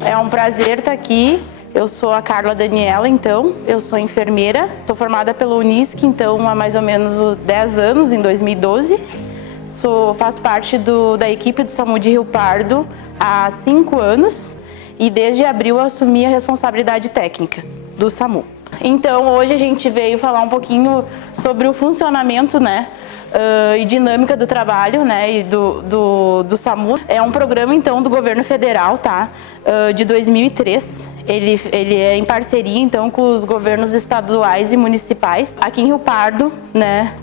É um prazer estar aqui. Eu sou a Carla Daniela, então, eu sou enfermeira. Sou formada pela Unisc, então, há mais ou menos 10 anos, em 2012. Faço parte da equipe do SAMU de Rio Pardo há 5 anos e desde abril eu assumi a responsabilidade técnica do SAMU. Então, hoje a gente veio falar um pouquinho sobre o funcionamento, e dinâmica do trabalho, e do SAMU. É um programa, então, do governo federal, de 2003. Ele é em parceria, então, com os governos estaduais e municipais aqui em Rio Pardo,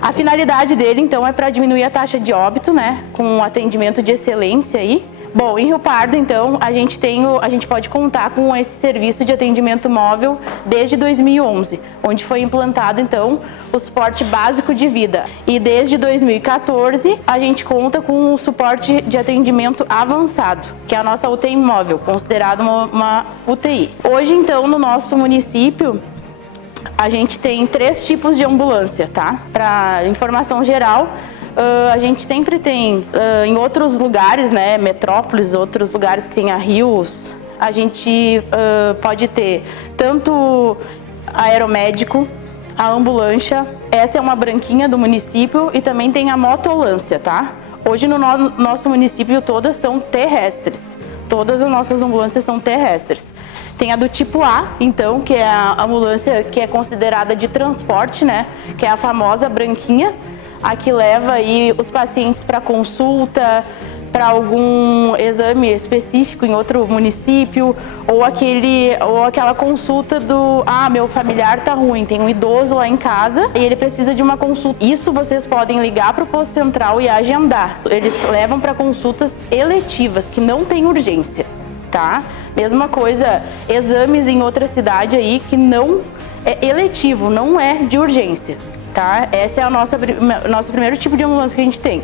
A finalidade dele, então, é para diminuir a taxa de óbito, com um atendimento de excelência aí. Bom, em Rio Pardo, então, a gente pode contar com esse serviço de atendimento móvel desde 2011, onde foi implantado, então, o suporte básico de vida. E desde 2014, a gente conta com o suporte de atendimento avançado, que é a nossa UTI móvel, considerada uma UTI. Hoje, então, no nosso município, a gente tem 3 tipos de ambulância, Para informação geral, a gente sempre tem, em outros lugares, metrópoles, outros lugares que tenha rios, a gente pode ter tanto aeromédico, a ambulância, essa é uma branquinha do município, e também tem a motolância, Hoje no nosso município todas são terrestres, todas as nossas ambulâncias são terrestres. Tem a do tipo A, então, que é a ambulância que é considerada de transporte, que é a famosa branquinha, a que leva aí os pacientes para consulta, para algum exame específico em outro município, ou aquela consulta meu familiar tá ruim, tem um idoso lá em casa e ele precisa de uma consulta. Isso vocês podem ligar para o posto central e agendar. Eles levam para consultas eletivas, que não tem urgência, Mesma coisa, exames em outra cidade aí que não é eletivo, não é de urgência. Essa é nosso primeiro tipo de ambulância que a gente tem.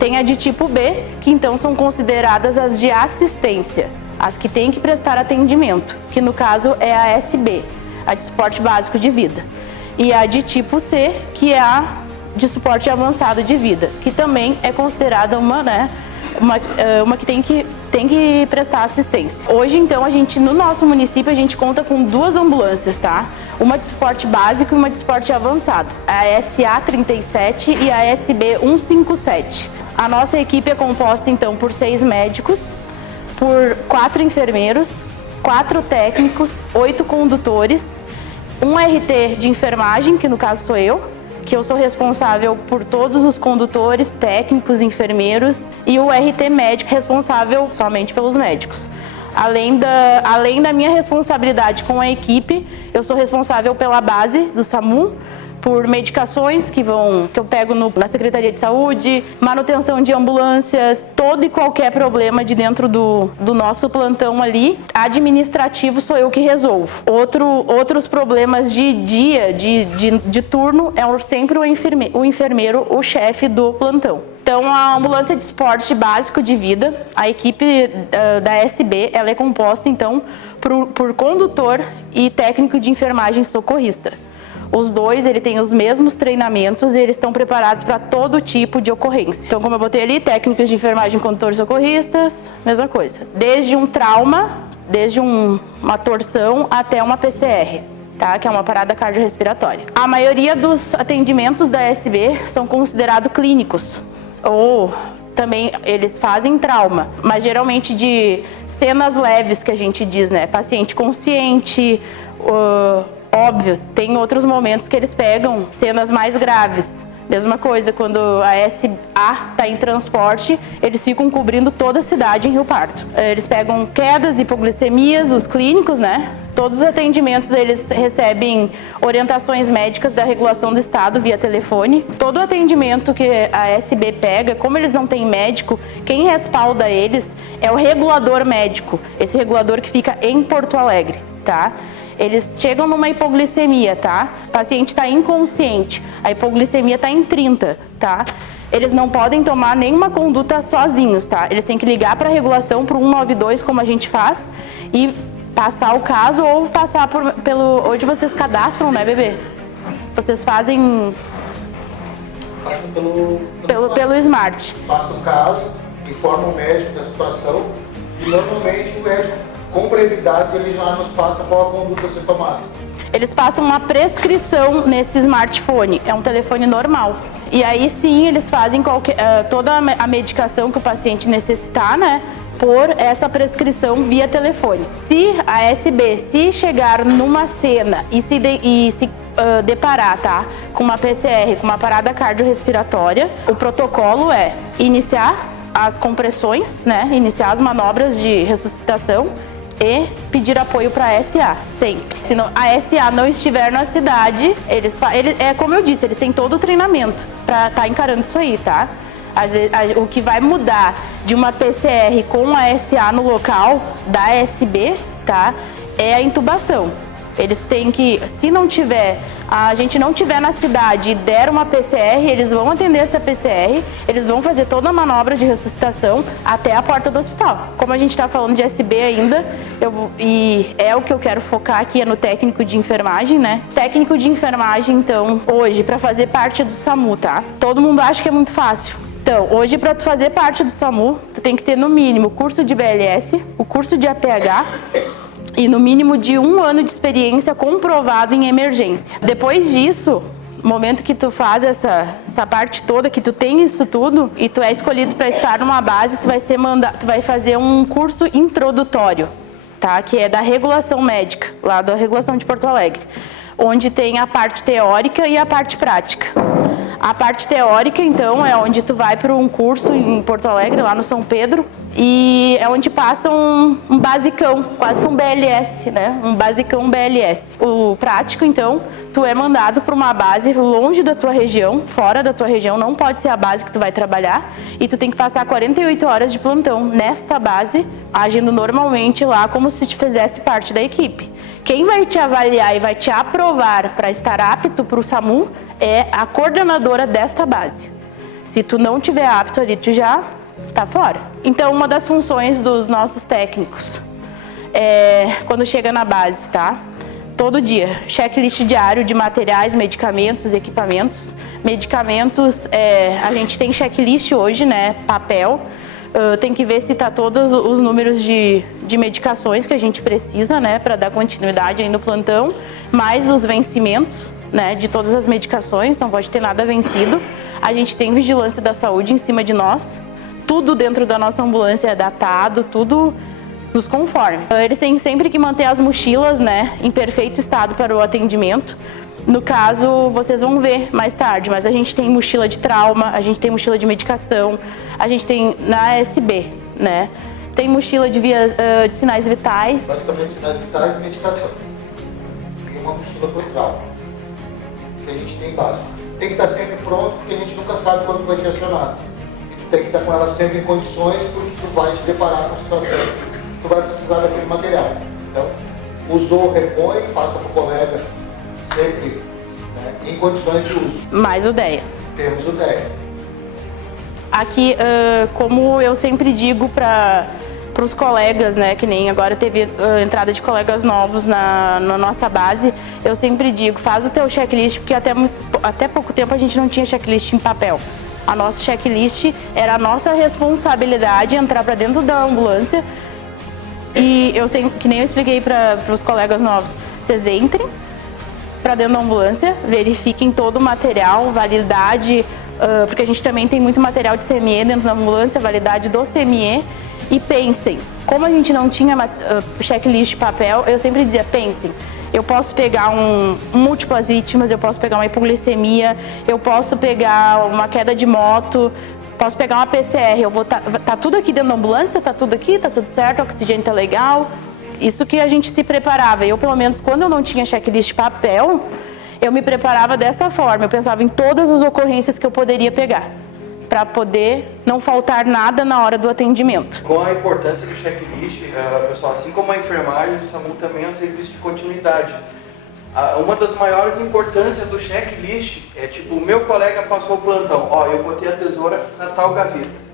Tem a de tipo B, que então são consideradas as de assistência, as que têm que prestar atendimento, que no caso é a SB, a de suporte básico de vida. E a de tipo C, que é a de suporte avançado de vida, que também é considerada uma que tem que prestar assistência. Hoje, então, no nosso município, a gente conta com 2 ambulâncias, Uma de suporte básico e uma de suporte avançado, a SA-37 e a SB-157. A nossa equipe é composta, então, por 6 médicos, por 4 enfermeiros, 4 técnicos, 8 condutores, um RT de enfermagem, que no caso sou eu, que eu sou responsável por todos os condutores, técnicos, enfermeiros, e o RT médico responsável somente pelos médicos. Além da minha responsabilidade com a equipe, eu sou responsável pela base do SAMU, por medicações que eu pego na Secretaria de Saúde, manutenção de ambulâncias, todo e qualquer problema de dentro do nosso plantão ali, administrativo sou eu que resolvo. Outros problemas de dia, de turno, é sempre o enfermeiro, o chefe do plantão. Então, a ambulância de suporte básico de vida, a equipe da SB, ela é composta, então, por condutor e técnico de enfermagem socorrista. Os dois, ele tem os mesmos treinamentos e eles estão preparados para todo tipo de ocorrência. Então, como eu botei ali, técnicos de enfermagem, condutores socorristas, mesma coisa. Desde um trauma, desde uma torção até uma PCR, que é uma parada cardiorrespiratória. A maioria dos atendimentos da SB são considerados clínicos, ou também eles fazem trauma, mas geralmente de cenas leves, que a gente diz, paciente consciente, óbvio, tem outros momentos que eles pegam cenas mais graves. Mesma coisa, quando a SA está em transporte, eles ficam cobrindo toda a cidade em Rio Pardo. Eles pegam quedas, hipoglicemias, os clínicos, Todos os atendimentos, eles recebem orientações médicas da regulação do estado via telefone. Todo o atendimento que a SB pega, como eles não têm médico, quem respalda eles é o regulador médico, esse regulador que fica em Porto Alegre, Eles chegam numa hipoglicemia, O paciente está inconsciente, a hipoglicemia está em 30, Eles não podem tomar nenhuma conduta sozinhos, Eles têm que ligar para a regulação, para o 192, como a gente faz, e passar o caso ou passar hoje vocês cadastram, bebê? Vocês fazem... Passa pelo Smart. Passa o caso, informa o médico da situação e normalmente o médico com brevidade ele já nos passa qual a conduta a ser tomada. Eles passam uma prescrição nesse smartphone, é um telefone normal. E aí sim eles fazem toda a medicação que o paciente necessitar, né, por essa prescrição via telefone. Se a SB chegar numa cena e se deparar, tá, com uma PCR, com uma parada cardiorrespiratória, o protocolo é iniciar as compressões, né, iniciar as manobras de ressuscitação e pedir apoio para a SA, sempre. Se a SA não estiver na cidade, é como eu disse, eles têm todo o treinamento para estar encarando isso aí, tá? O que vai mudar de uma PCR com a SA no local da SB, tá, é a intubação. Eles têm que, se a gente não tiver na cidade e der uma PCR, eles vão atender essa PCR, eles vão fazer toda a manobra de ressuscitação até a porta do hospital. Como a gente está falando de SB ainda, e é o que eu quero focar aqui, é no técnico de enfermagem, né? Técnico de enfermagem, então, hoje, para fazer parte do SAMU, tá? Todo mundo acha que é muito fácil. Então, hoje, para tu fazer parte do SAMU, tu tem que ter, no mínimo, o curso de BLS, o curso de APH, e no mínimo de 1 ano de experiência comprovado em emergência. Depois disso, no momento que tu faz essa parte toda, que tu tem isso tudo e tu é escolhido para estar numa base, tu vai fazer um curso introdutório, tá? Que é da regulação médica, lá da regulação de Porto Alegre, onde tem a parte teórica e a parte prática. A parte teórica, então, é onde tu vai para um curso em Porto Alegre, lá no São Pedro, e é onde passa um basicão, quase que um BLS, né? Um basicão BLS. O prático, então, tu é mandado para uma base longe da tua região, fora da tua região, não pode ser a base que tu vai trabalhar, e tu tem que passar 48 horas de plantão nesta base, agindo normalmente lá como se tu fizesse parte da equipe. Quem vai te avaliar e vai te aprovar para estar apto para o SAMU é a coordenadora desta base. Se tu não tiver apto ali, tu já tá fora. Então, uma das funções dos nossos técnicos é, quando chega na base, tá? Todo dia, checklist diário de materiais, medicamentos, equipamentos. Medicamentos, a gente tem checklist hoje, né? Papel. Tem que ver se tá todos os números de medicações que a gente precisa, né? Para dar continuidade aí no plantão, mais os vencimentos, né, de todas as medicações, não pode ter nada vencido. A gente tem vigilância da saúde em cima de nós, tudo dentro da nossa ambulância é datado, tudo nos conforme. Eles têm sempre que manter as mochilas, né, em perfeito estado para o atendimento. No caso, vocês vão ver mais tarde, mas a gente tem mochila de trauma, a gente tem mochila de medicação, a gente tem na SB, né, tem mochila de sinais vitais. Basicamente, sinais vitais e medicação. Tem uma mochila por trauma, que a gente tem básico. Tem que estar sempre pronto, porque a gente nunca sabe quando vai ser acionado. E tu tem que estar com ela sempre em condições, porque tu vai te deparar com a situação que tu vai precisar daquele material. Então, usou, repõe, passa para o colega sempre, né, em condições de uso. Mais o DEA. Temos o DEA. Aqui, como eu sempre digo para os colegas, né, que nem agora teve entrada de colegas novos na nossa base, eu sempre digo, faz o teu checklist, porque até pouco tempo a gente não tinha checklist em papel. A nossa checklist era a nossa responsabilidade entrar para dentro da ambulância e eu sei, que nem eu expliquei para os colegas novos, vocês entrem para dentro da ambulância, verifiquem todo o material, validade, porque a gente também tem muito material de CME dentro da ambulância, validade do CME. E pensem, como a gente não tinha checklist de papel, eu sempre dizia, pensem, eu posso pegar múltiplas vítimas, eu posso pegar uma hipoglicemia, eu posso pegar uma queda de moto, posso pegar uma PCR, eu vou tá tudo aqui dentro da ambulância, tá tudo aqui, tá tudo certo, o oxigênio tá legal. Isso que a gente se preparava. Eu, pelo menos, quando eu não tinha checklist de papel, eu me preparava dessa forma, eu pensava em todas as ocorrências que eu poderia pegar, para poder não faltar nada na hora do atendimento. Com a importância do checklist, pessoal, assim como a enfermagem, o SAMU também é um serviço de continuidade. Uma das maiores importâncias do checklist é tipo, o meu colega passou o plantão, ó, eu botei a tesoura na tal gaveta.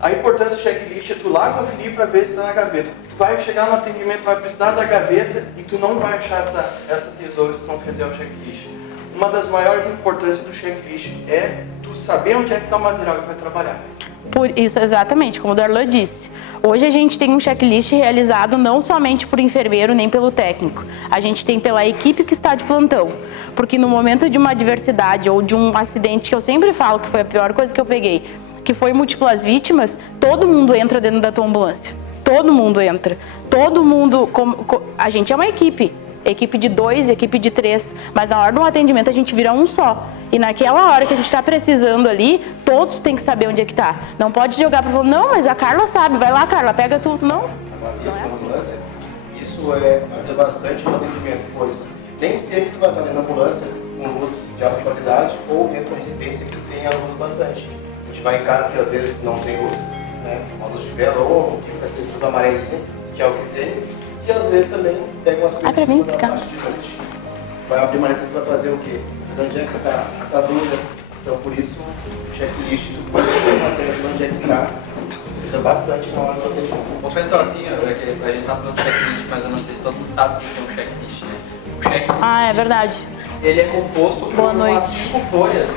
A importância do checklist é tu lá conferir para ver se está na gaveta. Tu vai chegar no atendimento, vai precisar da gaveta e tu não vai achar essa tesoura se tu não fizer o checklist. Uma das maiores importâncias do checklist é tu saber onde é que está o material que vai trabalhar. Por isso, exatamente, como o Darlan disse. Hoje a gente tem um checklist realizado não somente por enfermeiro nem pelo técnico. A gente tem pela equipe que está de plantão. Porque no momento de uma adversidade ou de um acidente, que eu sempre falo que foi a pior coisa que eu peguei, que foi múltiplas vítimas, todo mundo entra dentro da tua ambulância. Todo mundo entra. Todo mundo... A gente é uma equipe. Equipe de 2, equipe de 3. Mas na hora do atendimento a gente vira um só. E naquela hora que a gente está precisando ali, todos têm que saber onde é que tá. Não pode jogar para falar, não, mas a Carla sabe, vai lá, Carla, pega tudo. Não. Agora, na ambulância, isso ajuda bastante no atendimento, pois nem sempre tu vai estar dentro da ambulância com luz de alta qualidade ou dentro da residência que tem a luz bastante. A gente vai em casa que às vezes não tem luz, né, uma luz de vela ou um tipo daquele luz amarelinha, que é o que tem, e às vezes também pega uma acidente na parte de noite. Vai abrir uma letra para fazer o quê? Onde é que está a dúvida? Então, por isso, o checklist, tu pode ter matéria de onde é que está, ajuda bastante na hora do atendimento. Ô pessoal, assim, a gente tá falando de checklist, mas eu não sei se todo mundo sabe o que é um checklist, né? O checklist, é verdade. Ele é composto por umas 5 folhas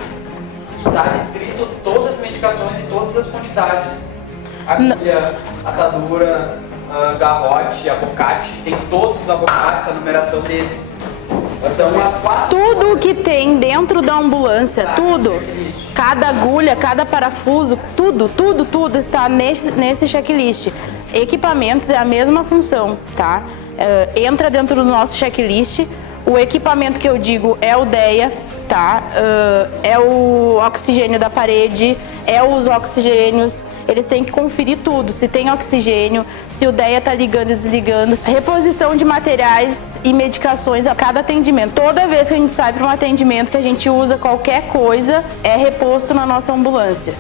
que está escrito todas as medicações e todas as quantidades. Agulha, atadura, garrote, abocate, tem todos os abocates, a numeração deles. São as 4 tudo que tem dentro da ambulância, tudo. Cada agulha, cada parafuso, tudo está nesse checklist. Equipamentos é a mesma função, tá? Entra dentro do nosso checklist. O equipamento que eu digo é o DEA, tá? É o oxigênio da parede, é os oxigênios. Eles têm que conferir tudo, se tem oxigênio, se o DEA está ligando e desligando. Reposição de materiais e medicações a cada atendimento. Toda vez que a gente sai para um atendimento que a gente usa qualquer coisa, é reposto na nossa ambulância.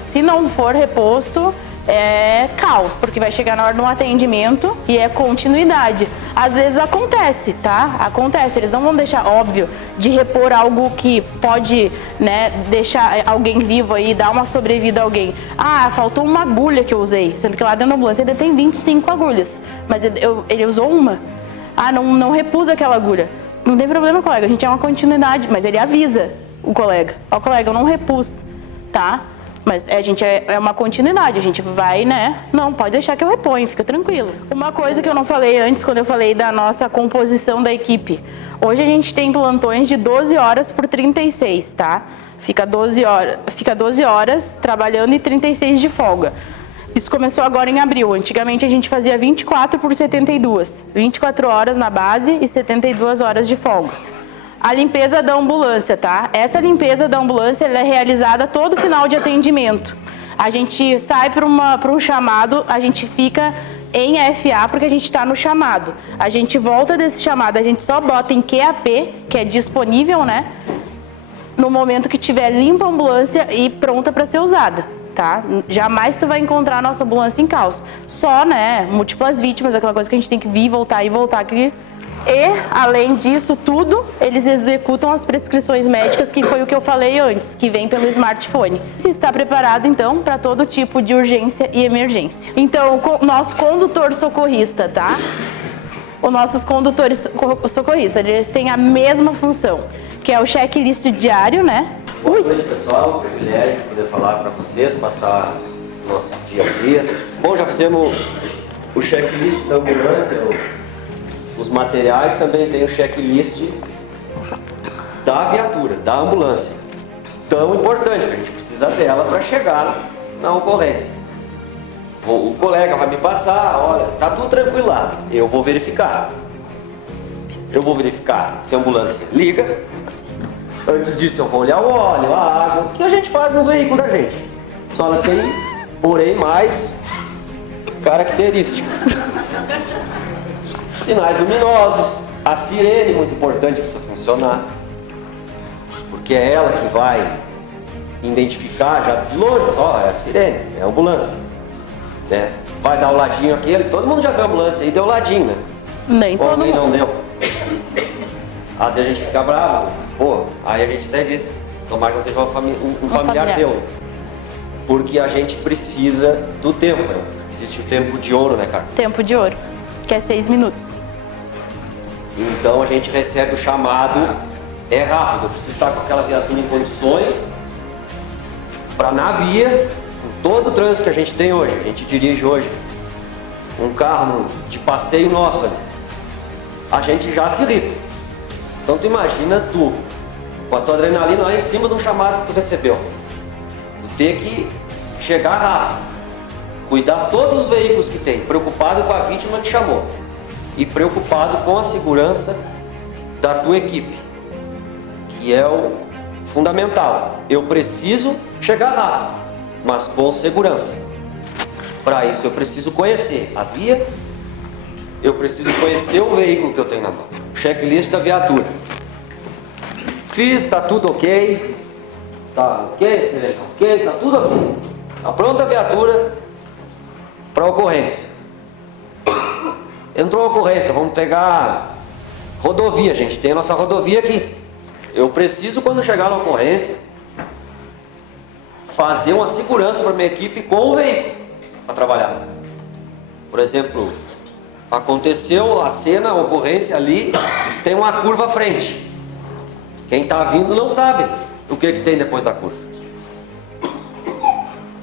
Se não for reposto, é caos, porque vai chegar na hora de um atendimento e é continuidade. Às vezes acontece, tá? Acontece, eles não vão deixar, óbvio, de repor algo que pode, né, deixar alguém vivo aí, dar uma sobrevida a alguém. Ah, faltou uma agulha que eu usei, sendo que lá dentro da ambulância ainda tem 25 agulhas, mas ele usou uma. Ah, não repus aquela agulha. Não tem problema, colega, a gente é uma continuidade, mas ele avisa o colega. Ó, colega, eu não repus, tá? Mas a gente é uma continuidade, a gente vai, né? Não, pode deixar que eu reponho, fica tranquilo. Uma coisa que eu não falei antes, quando eu falei da nossa composição da equipe. Hoje a gente tem plantões de 12 horas por 36, tá? Fica 12 horas trabalhando e 36 de folga. Isso começou agora em abril. Antigamente a gente fazia 24 por 72. 24 horas na base e 72 horas de folga. A limpeza da ambulância, tá? Essa limpeza da ambulância ela é realizada todo final de atendimento. A gente sai para um chamado, a gente fica em FA porque a gente está no chamado. A gente volta desse chamado, a gente só bota em QAP, que é disponível, né? No momento que tiver limpa a ambulância e pronta para ser usada, tá? Jamais tu vai encontrar a nossa ambulância em caos. Só, né, múltiplas vítimas, aquela coisa que a gente tem que vir, voltar e voltar aqui. E, além disso tudo, eles executam as prescrições médicas, que foi o que eu falei antes, que vem pelo smartphone. Se está preparado, então, para todo tipo de urgência e emergência. Então, o nosso condutor socorrista, tá? Os nossos condutores socorristas, eles têm a mesma função, que é o checklist diário, né? Boa noite, pessoal. Um privilégio poder falar para vocês, passar o nosso dia a dia. Bom, já fizemos o checklist da ambulância, os materiais, também tem o checklist da viatura, da ambulância. Tão importante, porque a gente precisa dela para chegar na ocorrência. O colega vai me passar, olha, tá tudo tranquilo lá, eu vou verificar. Eu vou verificar se a ambulância liga. Antes disso eu vou olhar o óleo, a água, o que a gente faz no veículo da gente. Só ela tem, porém, mais características. Sinais luminosos, a sirene, muito importante, precisa funcionar, porque é ela que vai identificar já de longe, ó, é a sirene, é a ambulância, né? Vai dar o ladinho aquele, todo mundo já viu a ambulância aí, deu o ladinho, né? Nem todo mundo. Não deu. Às vezes a gente fica bravo, pô, aí a gente até diz, tomara que seja um familiar teu, porque a gente precisa do tempo, né? Existe o tempo de ouro, né, cara? Tempo de ouro, que é 6 minutos. Então a gente recebe o chamado, é rápido, eu preciso estar com aquela viatura em condições para na via, com todo o trânsito que a gente tem hoje, a gente dirige hoje, um carro de passeio nosso ali, a gente já se irrita. Então tu imagina tu, com a tua adrenalina lá em cima de um chamado que tu recebeu, tu ter que chegar rápido, cuidar todos os veículos que tem, preocupado com a vítima que chamou e preocupado com a segurança da tua equipe, que é o fundamental. Eu preciso chegar rápido, mas com segurança. Para isso eu preciso conhecer a via, eu preciso conhecer o veículo que eu tenho na mão, o checklist da viatura. Fiz, tá tudo ok, tá ok, Serena, ok, tá tudo ok. Tá pronta a viatura para ocorrência. Entrou a ocorrência, vamos pegar rodovia, gente, tem a nossa rodovia aqui. Eu preciso, quando chegar na ocorrência, fazer uma segurança para minha equipe com o veículo para trabalhar. Por exemplo, aconteceu a cena, a ocorrência ali, tem uma curva à frente. Quem está vindo não sabe o que tem depois da curva.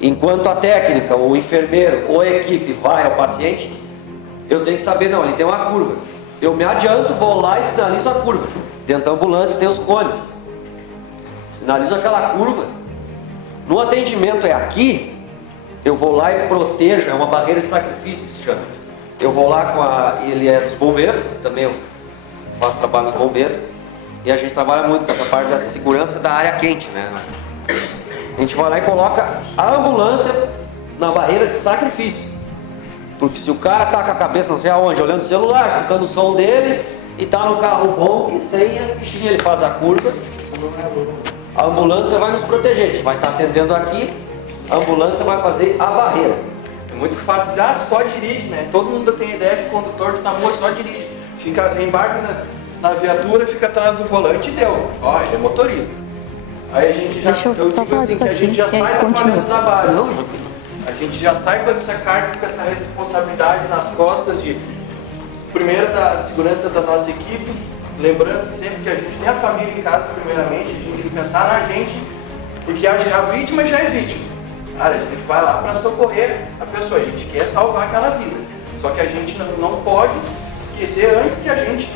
Enquanto a técnica, o enfermeiro ou a equipe vai ao paciente, eu tenho que saber, não, ali tem uma curva. Eu me adianto, vou lá e sinalizo a curva. Dentro da ambulância tem os cones. Sinalizo aquela curva. No atendimento é aqui, eu vou lá e protejo, é uma barreira de sacrifício que se chama. Eu vou lá ele é dos bombeiros, também eu faço trabalho nos bombeiros, e a gente trabalha muito com essa parte da segurança da área quente, né? A gente vai lá e coloca a ambulância na barreira de sacrifício. Porque se o cara tá com a cabeça não sei aonde, olhando o celular, escutando o som dele, e tá no carro bom, e sem a fichinha ele faz a curva, a ambulância vai nos proteger. A gente vai estar atendendo aqui, a ambulância vai fazer a barreira. É muito fácil dizer, só dirige, né? Todo mundo tem ideia que o condutor do SAMU só dirige. Fica, embarca na viatura, fica atrás do volante e deu. Ó, ele é motorista. Aí a gente já, a gente já sai trabalhando no trabalho. A gente já sai com essa carga, com essa responsabilidade nas costas de, primeiro, da segurança da nossa equipe, lembrando que sempre que a gente tem a família em casa, primeiramente, a gente tem que pensar na gente, porque a vítima já é vítima. Cara, a gente vai lá para socorrer a pessoa, a gente quer salvar aquela vida. Só que a gente não pode esquecer antes que a gente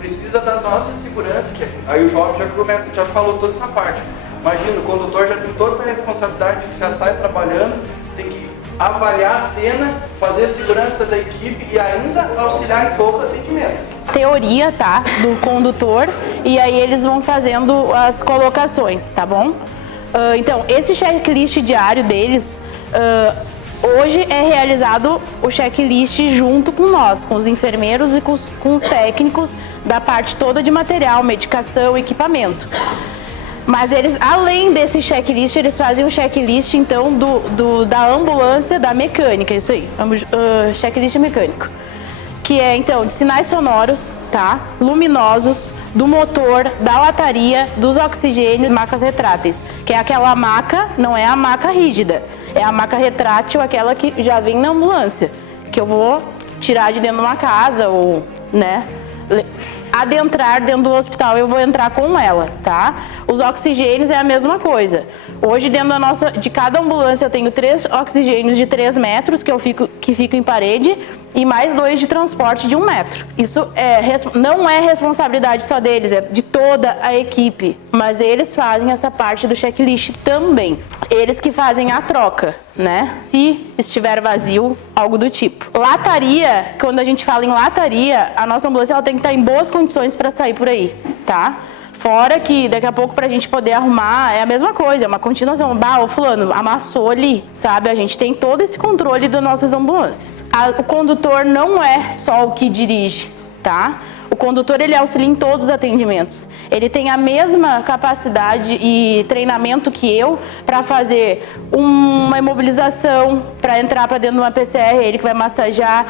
precisa da nossa segurança, que aí o jovem já começa, já falou toda essa parte. Imagina, o condutor já tem toda essa responsabilidade, já sai trabalhando, tem que avaliar a cena, fazer a segurança da equipe e ainda auxiliar em todo o atendimento. Teoria, tá? Do condutor, e aí eles vão fazendo as colocações, tá bom? Então, esse checklist diário deles, hoje é realizado o checklist junto com nós, com os enfermeiros e com os técnicos da parte toda de material, medicação, equipamento. Mas eles, além desse checklist, eles fazem um checklist, então, da ambulância, da mecânica, isso aí, checklist mecânico. Que é, então, de sinais sonoros, tá? Luminosos, do motor, da lataria, dos oxigênios, macas retráteis. Que é aquela maca, não é a maca rígida, é a maca retrátil, aquela que já vem na ambulância. Que eu vou tirar de dentro de uma casa ou, né, adentrar dentro do hospital, eu vou entrar com ela, tá? Os oxigênios é a mesma coisa. Hoje, dentro de cada ambulância, eu tenho 3 oxigênios de 3 metros que ficam em parede e mais 2 de transporte de 1 metro. Isso não é responsabilidade só deles, é de toda a equipe, mas eles fazem essa parte do checklist também. Eles que fazem a troca, né? Se estiver vazio, algo do tipo. Lataria, quando a gente fala em lataria, a nossa ambulância ela tem que estar em boas condições para sair por aí, tá? Fora que daqui a pouco pra gente poder arrumar é a mesma coisa, é uma continuação. O fulano amassou ali, sabe? A gente tem todo esse controle das nossas ambulâncias. O condutor não é só o que dirige, tá? O condutor, ele auxilia em todos os atendimentos. Ele tem a mesma capacidade e treinamento que eu para fazer uma imobilização, para entrar para dentro de uma PCR, ele que vai massagear.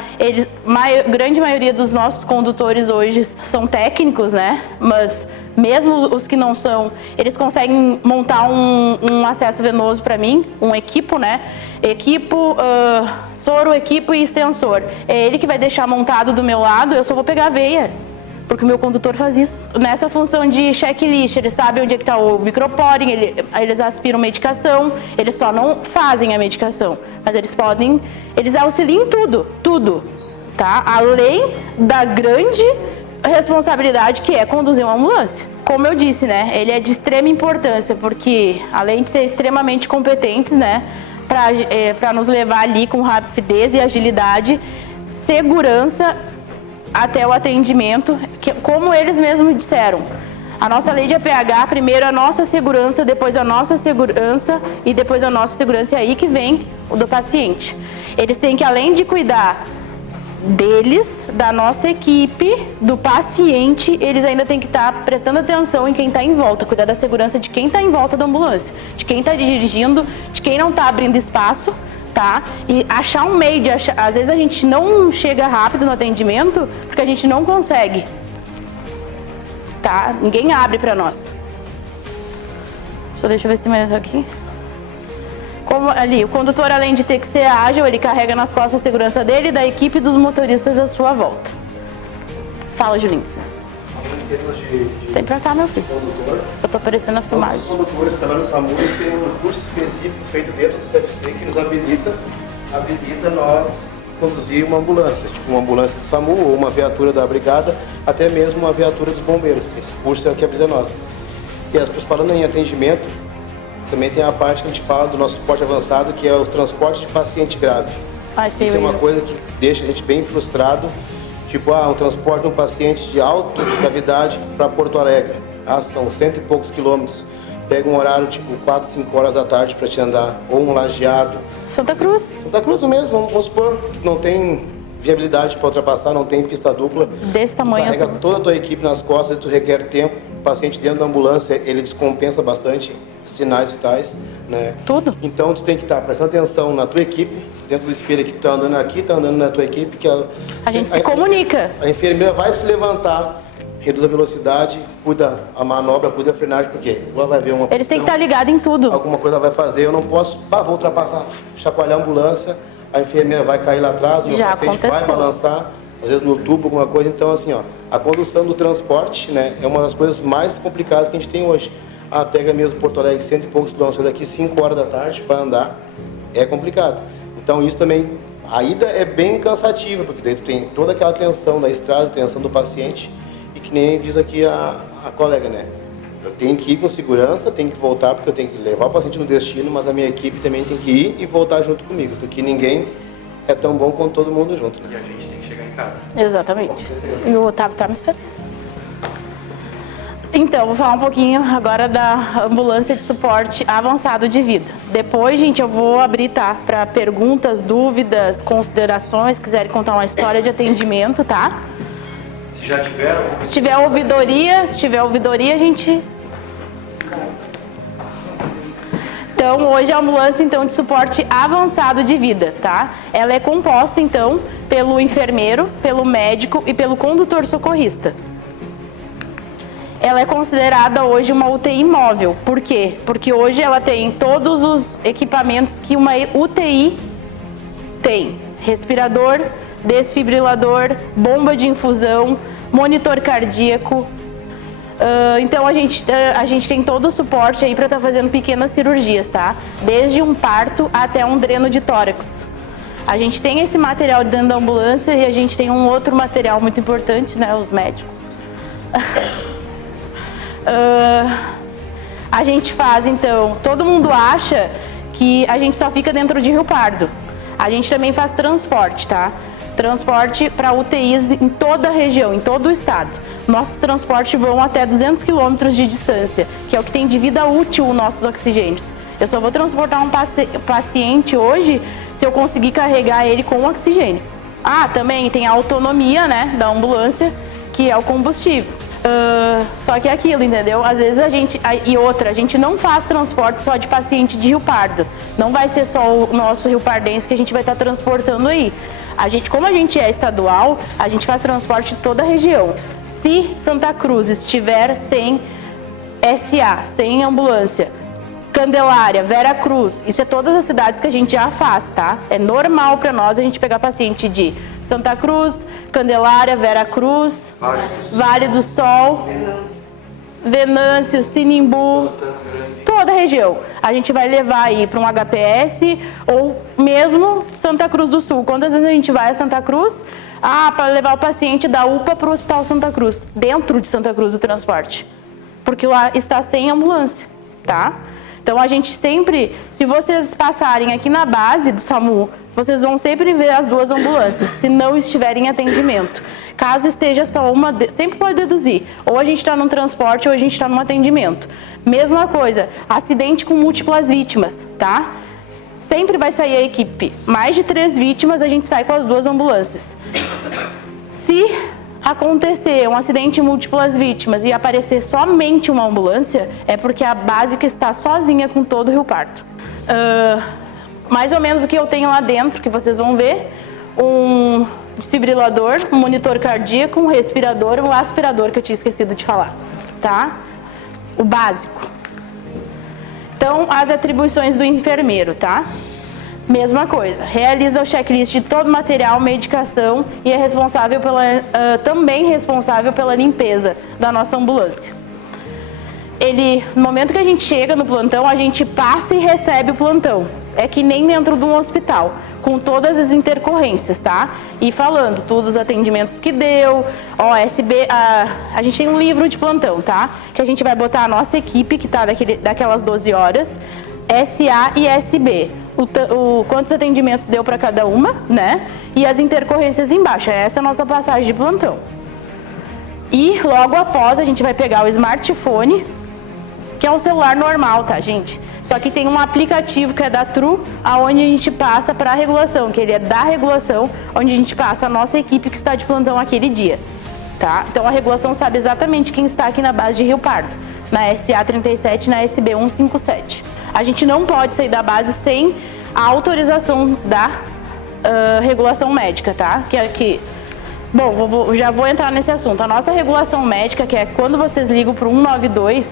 Grande maioria dos nossos condutores hoje são técnicos, né? Mas mesmo os que não são, eles conseguem montar um acesso venoso para mim, um equipo, né? Soro, equipo e extensor. É ele que vai deixar montado do meu lado, eu só vou pegar a veia. Porque o meu condutor faz isso. Nessa função de checklist, eles sabem onde é que está o micropóring, eles aspiram medicação, eles só não fazem a medicação, mas eles auxiliam em tudo, tá? Além da grande responsabilidade que é conduzir uma ambulância. Como eu disse, né, ele é de extrema importância, porque além de ser extremamente competentes, né, para nos levar ali com rapidez e agilidade, segurança até o atendimento, como eles mesmos disseram. A nossa lei de APH, primeiro a nossa segurança, depois a nossa segurança e depois a nossa segurança, e aí que vem o do paciente. Eles têm que, além de cuidar deles, da nossa equipe, do paciente, eles ainda têm que estar prestando atenção em quem está em volta, cuidar da segurança de quem está em volta da ambulância, de quem está dirigindo, de quem não está abrindo espaço, tá? E achar um meio de achar. Às vezes a gente não chega rápido no atendimento porque a gente não consegue, tá? Ninguém abre para nós. Só deixa eu ver se tem mais aqui. Como ali, o condutor, além de ter que ser ágil, ele carrega nas costas a segurança dele e da equipe dos motoristas à sua volta. Fala, Julinho. Em termos de Tem pra cá, meu filho. condutor, Eu tô aparecendo na filmagem. os condutores que trabalham no SAMU têm um curso específico feito dentro do CFC que nos habilita nós conduzir uma ambulância, tipo uma ambulância do SAMU ou uma viatura da brigada, até mesmo uma viatura dos bombeiros. Esse curso é o que habilita nós. E as pessoas falando em atendimento, também tem a parte que a gente fala do nosso suporte avançado, que é os transportes de paciente grave. Isso é uma coisa que deixa a gente bem frustrado. Tipo, um transporte de um paciente de alta gravidade para Porto Alegre. São 100 e poucos quilômetros. Pega um horário tipo 4, 5 horas da tarde para te andar. Ou um lajeado. Santa Cruz. Santa Cruz mesmo, vamos supor, não tem viabilidade para ultrapassar, não tem pista dupla. Desse tamanho. Tu carrega toda a tua equipe nas costas, tu requer tempo. O paciente dentro da ambulância, ele descompensa bastante sinais vitais, né? Tudo. Então tu tem que estar prestando atenção na tua equipe, dentro do espelho que tá andando aqui, tá andando na tua equipe, que A gente se comunica. A enfermeira vai se levantar, reduz a velocidade, cuida a manobra, cuida a frenagem, porque ela vai ver uma Eles têm que estar ligados em tudo. alguma coisa ela vai fazer, eu não posso, vou ultrapassar, chacoalhar a ambulância, a enfermeira vai cair lá atrás, o meu paciente vai balançar, às vezes no tubo, alguma coisa. Então, assim, a condução do transporte, né, é uma das coisas mais complicadas que a gente tem hoje. Pega mesmo Porto Alegre, 100 e poucos quilômetros, daqui 5 horas da tarde para andar, é complicado. Então, isso também, a ida é bem cansativa, porque daí tu tem toda aquela tensão da estrada, tensão do paciente, e que nem diz aqui a colega, né? Eu tenho que ir com segurança, tenho que voltar, porque eu tenho que levar o paciente no destino, mas a minha equipe também tem que ir e voltar junto comigo, porque ninguém é tão bom quanto todo mundo junto, né? E a gente tem que chegar em casa. Exatamente. E o Otávio tá me esperando. Então, vou falar um pouquinho agora da ambulância de suporte avançado de vida. Depois, gente, eu vou abrir, tá? Para perguntas, dúvidas, considerações, quiserem contar uma história de atendimento, tá? Se já tiveram... Se tiver ouvidoria, a gente... Então, hoje a ambulância, então, de suporte avançado de vida, tá? Ela é composta, então, pelo enfermeiro, pelo médico e pelo condutor socorrista. Ela é considerada hoje uma UTI móvel. Por quê? Porque hoje ela tem todos os equipamentos que uma UTI tem. Respirador, desfibrilador, bomba de infusão, monitor cardíaco. Então a gente tem todo o suporte aí para estar fazendo pequenas cirurgias, tá? Desde um parto até um dreno de tórax. A gente tem esse material dentro da ambulância e a gente tem um outro material muito importante, né? Os médicos. A gente faz, então, todo mundo acha que a gente só fica dentro de Rio Pardo. A gente também faz transporte, tá? Transporte para UTIs em toda a região, em todo o estado. Nossos transportes vão até 200 quilômetros de distância, que é o que tem de vida útil os nossos oxigênios. Eu só vou transportar um paciente hoje se eu conseguir carregar ele com oxigênio. Também tem a autonomia, né, da ambulância, que é o combustível. Só que é aquilo, entendeu? Às vezes a gente não faz transporte só de paciente de Rio Pardo. Não vai ser só o nosso Rio Pardense que a gente vai estar transportando aí. Como a gente é estadual, a gente faz transporte de toda a região. Se Santa Cruz estiver sem SA, sem ambulância, Candelária, Vera Cruz, isso é todas as cidades que a gente já faz, tá? É normal para nós a gente pegar paciente de Santa Cruz, Candelária, Vera Cruz, Vale do Sol, Venâncio, Sinimbu, toda a região. A gente vai levar aí para um HPS ou mesmo Santa Cruz do Sul. Quantas vezes a gente vai a Santa Cruz? Para levar o paciente da UPA para o Hospital Santa Cruz, dentro de Santa Cruz o transporte, porque lá está sem ambulância, tá? Então a gente sempre, se vocês passarem aqui na base do SAMU, vocês vão sempre ver as duas ambulâncias, se não estiverem em atendimento. Caso esteja só uma, sempre pode deduzir, ou a gente está num transporte ou a gente está num atendimento. Mesma coisa, acidente com múltiplas vítimas, tá? Sempre vai sair a equipe. Mais de 3 vítimas, a gente sai com as duas ambulâncias. Se acontecer um acidente de múltiplas vítimas e aparecer somente uma ambulância, é porque a básica está sozinha com todo o Rio Pardo. Mais ou menos o que eu tenho lá dentro, que vocês vão ver, um desfibrilador, um monitor cardíaco, um respirador, um aspirador, que eu tinha esquecido de falar, tá? O básico. Então, as atribuições do enfermeiro, tá? Mesma coisa, realiza o checklist de todo material, medicação e é responsável também responsável pela limpeza da nossa ambulância. No momento que a gente chega no plantão, a gente passa e recebe o plantão. É que nem dentro de um hospital, com todas as intercorrências, tá? E falando todos os atendimentos que deu, OSB, a gente tem um livro de plantão, tá? Que a gente vai botar a nossa equipe, que tá daquelas 12 horas, SA e SB. Quantos atendimentos deu para cada uma, né? E as intercorrências embaixo. Essa é a nossa passagem de plantão. E logo após a gente vai pegar o smartphone, que é um celular normal, tá, gente? Só que tem um aplicativo que é da Tru, aonde a gente passa para a regulação, que ele é da regulação, onde a gente passa a nossa equipe que está de plantão aquele dia, tá? Então a regulação sabe exatamente quem está aqui na base de Rio Pardo, na SA 37 e na SB 157. A gente não pode sair da base sem a autorização da regulação médica, tá? Bom, já vou entrar nesse assunto. A nossa regulação médica, que é quando vocês ligam para o 192,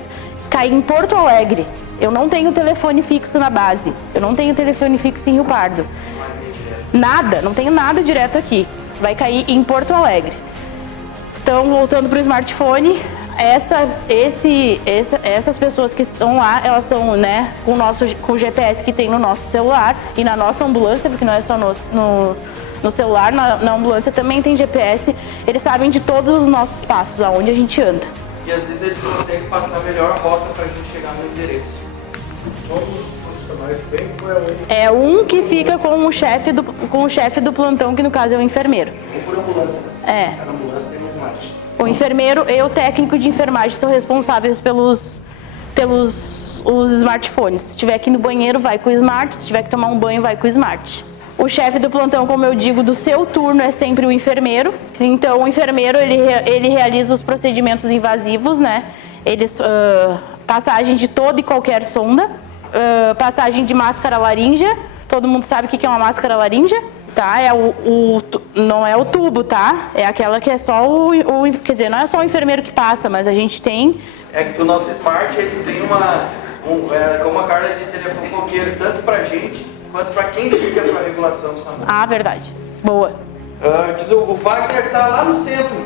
cai em Porto Alegre. Eu não tenho telefone fixo na base. Eu não tenho telefone fixo em Rio Pardo. Nada, não tenho nada direto aqui. Vai cair em Porto Alegre. Então, voltando para o smartphone, essas pessoas que estão lá, elas são, né, com o GPS que tem no nosso celular e na nossa ambulância, porque não é só no celular, na ambulância também tem GPS, eles sabem de todos os nossos passos, aonde a gente anda. E às vezes eles conseguem passar a melhor rota para a gente chegar no endereço. Todos os profissionais têm ou é um? É um que fica com o chefe do plantão, que no caso é o enfermeiro. Um por ambulância, né? É. Cada ambulância tem um smart. O enfermeiro e o técnico de enfermagem são responsáveis pelos os smartphones. Se tiver que ir no banheiro, vai com o smart. Se tiver que tomar um banho, vai com o smart. O chefe do plantão, como eu digo, do seu turno é sempre o enfermeiro. Então, o enfermeiro, ele realiza os procedimentos invasivos, né? Passagem de toda e qualquer sonda, passagem de máscara laríngea. Todo mundo sabe o que é uma máscara laríngea? Tá? Não é o tubo, tá? É aquela que é só quer dizer, não é só o enfermeiro que passa, mas a gente tem... É que o nosso Smart, ele tem como a Carla disse, ele é fofoqueiro tanto pra gente, quanto pra quem fica pra regulação do SAMU. Ah, verdade. Boa. O Wagner tá lá no centro,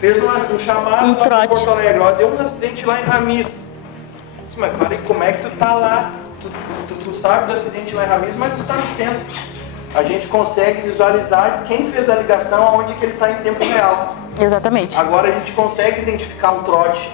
fez um chamado lá em Porto Alegre, deu um acidente lá em Ramis. Mas cara, como é que tu tá lá? Tu sabe do acidente lá em Ramis, mas tu tá no centro. A gente consegue visualizar quem fez a ligação, aonde que ele está em tempo real. Exatamente. Agora a gente consegue identificar um trote.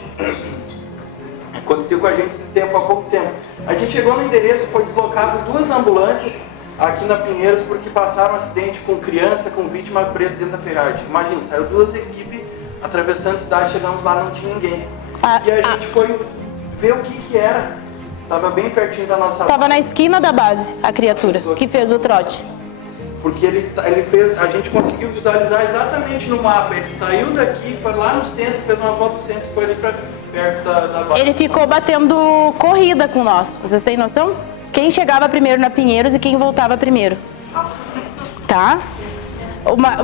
Aconteceu com a gente esse tempo, há pouco tempo. A gente chegou no endereço, foi deslocado 2 ambulâncias aqui na Pinheiros, porque passaram um acidente com criança, com vítima presa dentro da ferragem. Imagina, saiu 2 equipes atravessando a cidade, chegamos lá, não tinha ninguém. E a gente foi ver o que era. Tava bem pertinho da nossa... Tava na esquina da base, a criatura que fez o trote. Porque ele fez, a gente conseguiu visualizar exatamente no mapa. Ele saiu daqui, foi lá no centro, fez uma volta no centro, foi ali pra perto da base. Ele ficou batendo corrida com nós, vocês têm noção? Quem chegava primeiro na Pinheiros e quem voltava primeiro. Tá?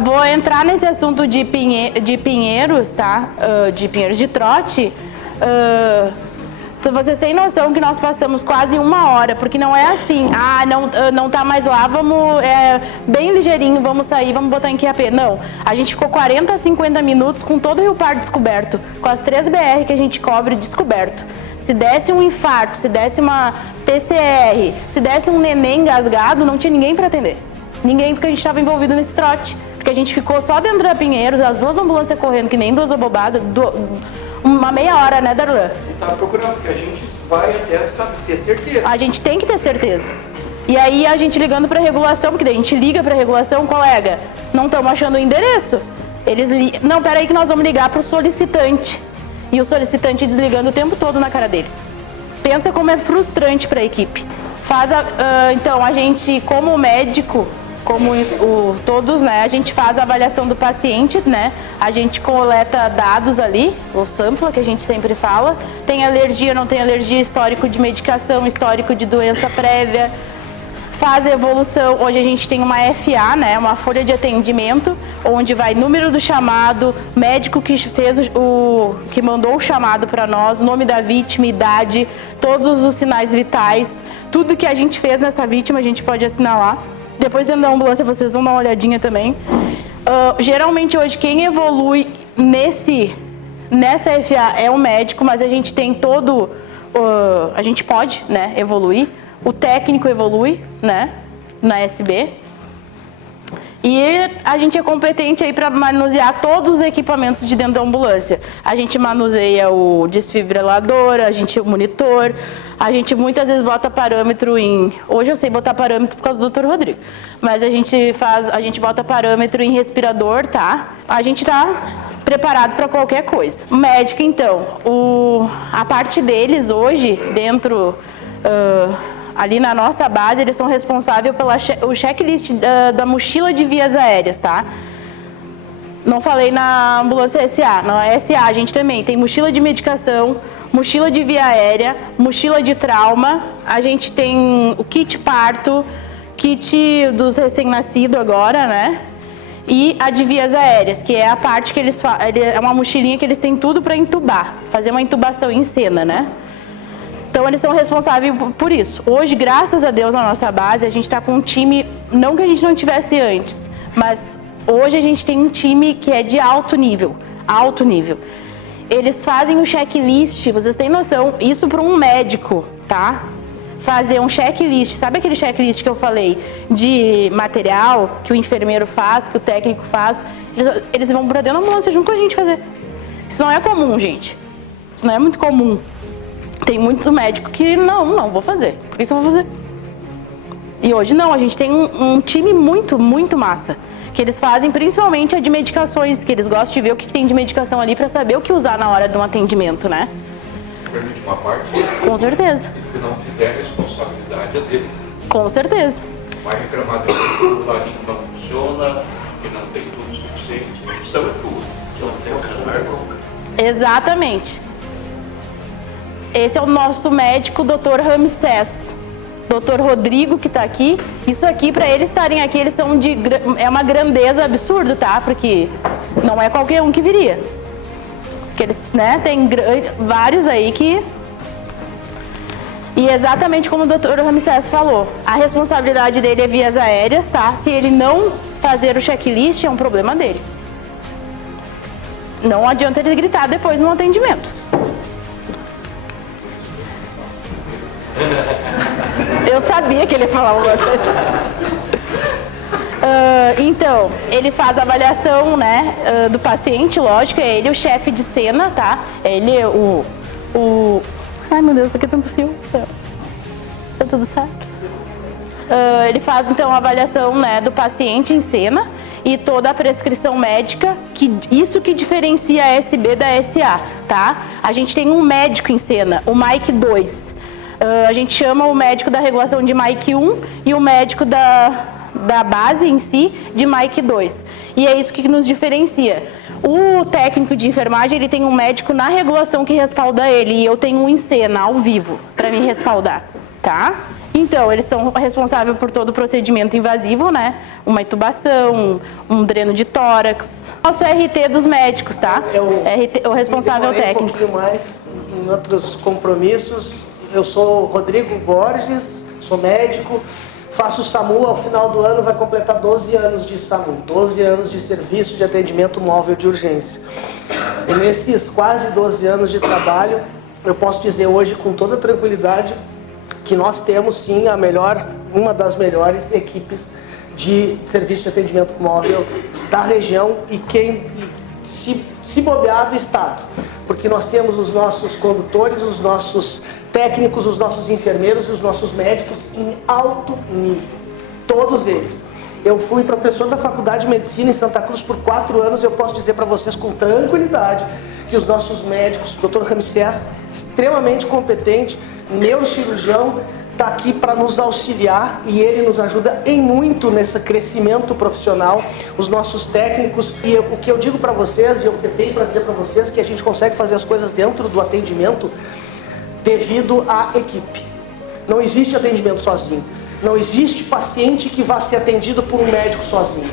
Vou entrar nesse assunto de Pinheiros, tá? De Pinheiros de trote. Então, vocês têm noção que nós passamos quase 1 hora, porque não é assim, não tá mais lá, vamos, bem ligeirinho, vamos sair, vamos botar em QAP. Não, a gente ficou 40 a 50 minutos com todo o Rio Pardo descoberto, com as 3 BR que a gente cobre descoberto. Se desse um infarto, se desse uma PCR, se desse um neném engasgado, não tinha ninguém para atender. Ninguém, porque a gente estava envolvido nesse trote. Porque a gente ficou só dentro da Pinheiros, as 2 ambulâncias correndo, que nem 2 abobadas, uma meia hora, né, Darlan? E tá procurando, porque a gente vai até ter certeza. A gente tem que ter certeza. E aí a gente ligando para regulação, porque daí a gente liga para regulação, colega, não estamos achando o endereço. Não, peraí que nós vamos ligar para o solicitante. E o solicitante desligando o tempo todo na cara dele. Pensa como é frustrante para a equipe. Então, a gente, como médico, como todos, né, a gente faz a avaliação do paciente, né, a gente coleta dados ali, o sample que a gente sempre fala, tem alergia, não tem alergia, histórico de medicação, histórico de doença prévia, faz a evolução. Hoje a gente tem uma FA, né, uma folha de atendimento, onde vai número do chamado, médico que fez que mandou o chamado para nós, nome da vítima, idade, todos os sinais vitais, tudo que a gente fez nessa vítima a gente pode assinalar. Depois dentro da ambulância vocês vão dar uma olhadinha também. Geralmente hoje quem evolui nessa FA é o médico, mas a gente tem a gente pode, né, evoluir. O técnico evolui, né, na SB. E a gente é competente aí para manusear todos os equipamentos de dentro da ambulância. A gente manuseia o desfibrilador, o monitor, a gente muitas vezes bota parâmetro hoje eu sei botar parâmetro por causa do Dr. Rodrigo, mas a gente bota parâmetro em respirador, tá? A gente tá preparado para qualquer coisa. Médico, então, a parte deles hoje, dentro... ali na nossa base, eles são responsáveis pelo checklist da mochila de vias aéreas, tá? Não falei na ambulância SA. Na SA a gente também tem mochila de medicação, mochila de via aérea, mochila de trauma, a gente tem o kit parto, kit dos recém-nascidos agora, né? E a de vias aéreas, que é a parte que é uma mochilinha que eles têm tudo para intubar, fazer uma intubação em cena, né? Então, eles são responsáveis por isso. Hoje, graças a Deus, na nossa base, a gente está com um time, não que a gente não tivesse antes, mas hoje a gente tem um time que é de alto nível, alto nível. Eles fazem o checklist, vocês têm noção, isso para um médico, tá? Fazer um checklist, sabe aquele checklist que eu falei de material que o enfermeiro faz, que o técnico faz? Eles vão para dentro da ambulância junto com a gente fazer. Isso não é comum, gente. Isso não é muito comum. Tem muito médico que não vou fazer. Por que eu vou fazer? E hoje não, a gente tem um time muito, muito massa. Que eles fazem principalmente a de medicações, que eles gostam de ver o que tem de medicação ali para saber o que usar na hora de um atendimento, né? Permite uma parte? Com certeza. E se não fizer, a responsabilidade é deles. Com certeza. Vai reclamar de que o larinho não funciona, que não tem tudo suficiente. A função é tudo. Que não tem o Exatamente. Esse é o nosso médico, Dr. Ramsés. Dr. Rodrigo, que está aqui. Isso aqui, para eles estarem aqui, eles são é uma grandeza absurda, tá? Porque não é qualquer um que viria. Porque eles, né, tem vários aí que... E exatamente como o Dr. Ramsés falou, a responsabilidade dele é vias aéreas, tá? Se ele não fazer o checklist, é um problema dele. Não adianta ele gritar depois no atendimento. Eu sabia que ele ia falar alguma coisa. Então, ele faz a avaliação, né, do paciente, lógico, é ele o chefe de cena, tá? Ele Ai, meu Deus, por que tanto fio? Tá tudo certo? Ele faz, então, a avaliação, né, do paciente em cena e toda a prescrição médica, isso que diferencia a SB da SA, tá? A gente tem um médico em cena, o Mike 2. A gente chama o médico da regulação de Mike 1 e o médico da base em si de Mike 2. E é isso que nos diferencia. O técnico de enfermagem, ele tem um médico na regulação que respalda ele, e eu tenho um em cena, ao vivo, para me respaldar, tá? Então, eles são responsáveis por todo o procedimento invasivo, né? Uma intubação, um dreno de tórax. Nosso RT dos médicos, tá? O responsável técnico. Um pouquinho mais em outros compromissos. Eu sou Rodrigo Borges, sou médico, faço SAMU, ao final do ano vai completar 12 anos de SAMU, 12 anos de serviço de atendimento móvel de urgência. E nesses quase 12 anos de trabalho, eu posso dizer hoje com toda tranquilidade que nós temos sim uma das melhores equipes de serviço de atendimento móvel da região e se bobear do estado, porque nós temos os nossos condutores, os nossos técnicos, os nossos enfermeiros e os nossos médicos em alto nível, todos eles. Eu fui professor da Faculdade de Medicina em Santa Cruz por 4 anos, eu posso dizer para vocês com tranquilidade que os nossos médicos, o Dr. Ramsés, extremamente competente, neurocirurgião, está aqui para nos auxiliar e ele nos ajuda em muito nesse crescimento profissional, os nossos técnicos. E o que eu digo para vocês, e eu tenho para dizer para vocês, que a gente consegue fazer as coisas dentro do atendimento devido à equipe. Não existe atendimento sozinho, não existe paciente que vá ser atendido por um médico sozinho.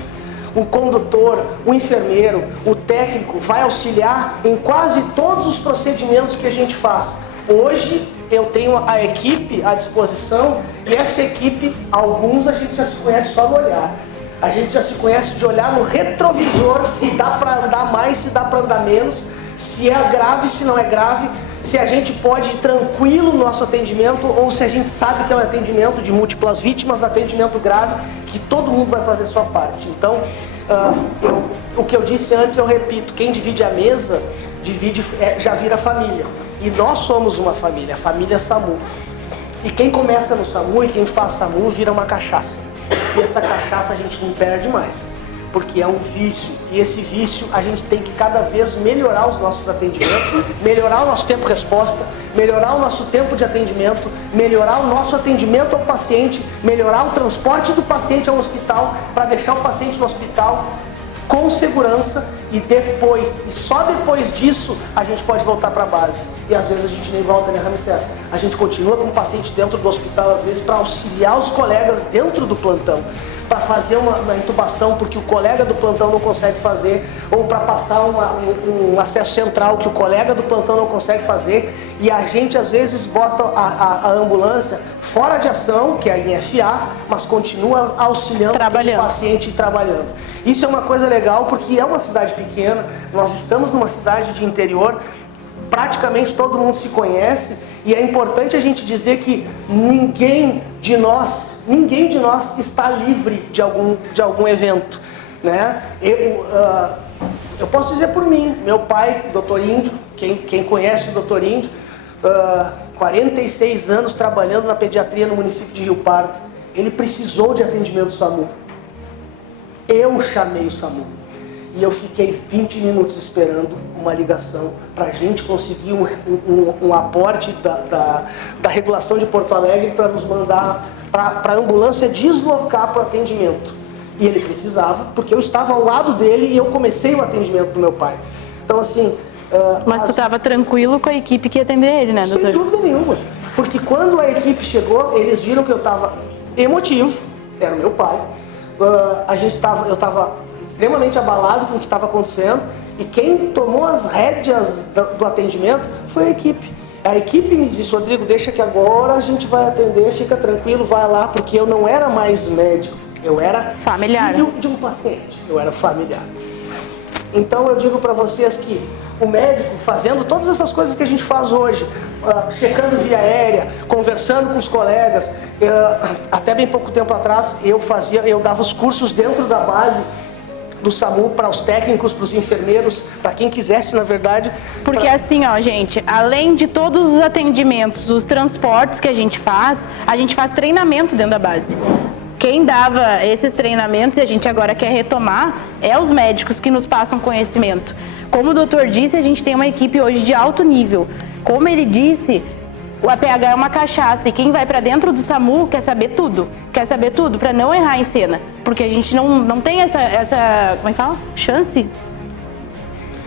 O condutor, o enfermeiro, o técnico vai auxiliar em quase todos os procedimentos que a gente faz. Hoje eu tenho a equipe à disposição e essa equipe, alguns a gente já se conhece só no olhar. A gente já se conhece de olhar no retrovisor, se dá para andar mais, se dá para andar menos, se é grave, se não é grave, se a gente pode ir tranquilo no nosso atendimento ou se a gente sabe que é um atendimento de múltiplas vítimas, atendimento grave, que todo mundo vai fazer sua parte. Então, o que eu disse antes eu repito, quem divide a mesa, já vira família. E nós somos uma família, a família SAMU. E quem começa no SAMU e quem faz SAMU vira uma cachaça. E essa cachaça a gente não perde mais, porque é um vício. E esse vício a gente tem que cada vez melhorar os nossos atendimentos, melhorar o nosso tempo-resposta, melhorar o nosso tempo de atendimento, melhorar o nosso atendimento ao paciente, melhorar o transporte do paciente ao hospital, para deixar o paciente no hospital com segurança e só depois disso a gente pode voltar para a base. E às vezes a gente nem volta, né, Ramsés? A gente continua com o paciente dentro do hospital, às vezes para auxiliar os colegas dentro do plantão, para fazer uma intubação porque o colega do plantão não consegue fazer, ou para passar um acesso central que o colega do plantão não consegue fazer, e a gente às vezes bota a ambulância fora de ação, que é em FA, mas continua auxiliando o paciente trabalhando. Isso é uma coisa legal porque é uma cidade pequena, nós estamos numa cidade de interior, praticamente todo mundo se conhece, e é importante a gente dizer que ninguém de nós está livre de algum evento, né? Eu posso dizer por mim, meu pai, Dr. Índio, quem conhece o Dr. Índio, 46 anos trabalhando na pediatria no município de Rio Pardo, ele precisou de atendimento SAMU. Eu chamei o SAMU e eu fiquei 20 minutos esperando uma ligação para a gente conseguir um aporte da regulação de Porto Alegre para nos mandar para a ambulância deslocar para o atendimento. E ele precisava, porque eu estava ao lado dele e eu comecei o atendimento do meu pai. Então, assim... Mas tu estava tranquilo com a equipe que ia atender ele, né, doutor? Sem dúvida nenhuma. Porque quando a equipe chegou, eles viram que eu estava emotivo, era o meu pai. Eu estava extremamente abalado com o que estava acontecendo. E quem tomou as rédeas do atendimento foi a equipe. A equipe me disse: Rodrigo, deixa que agora a gente vai atender, fica tranquilo, vai lá, porque eu não era mais médico, eu era familiar, filho de um paciente, eu era familiar. Então eu digo para vocês que o médico, fazendo todas essas coisas que a gente faz hoje, checando via aérea, conversando com os colegas, até bem pouco tempo atrás eu dava os cursos dentro da base do SAMU para os técnicos, para os enfermeiros, para quem quisesse, na verdade. Porque assim, ó, gente, além de todos os atendimentos, os transportes que a gente faz treinamento dentro da base. Quem dava esses treinamentos, e a gente agora quer retomar, é os médicos que nos passam conhecimento. Como o doutor disse, a gente tem uma equipe hoje de alto nível. Como ele disse, o APH é uma cachaça e quem vai para dentro do SAMU quer saber tudo para não errar em cena, porque a gente não tem essa como é que fala? Chance?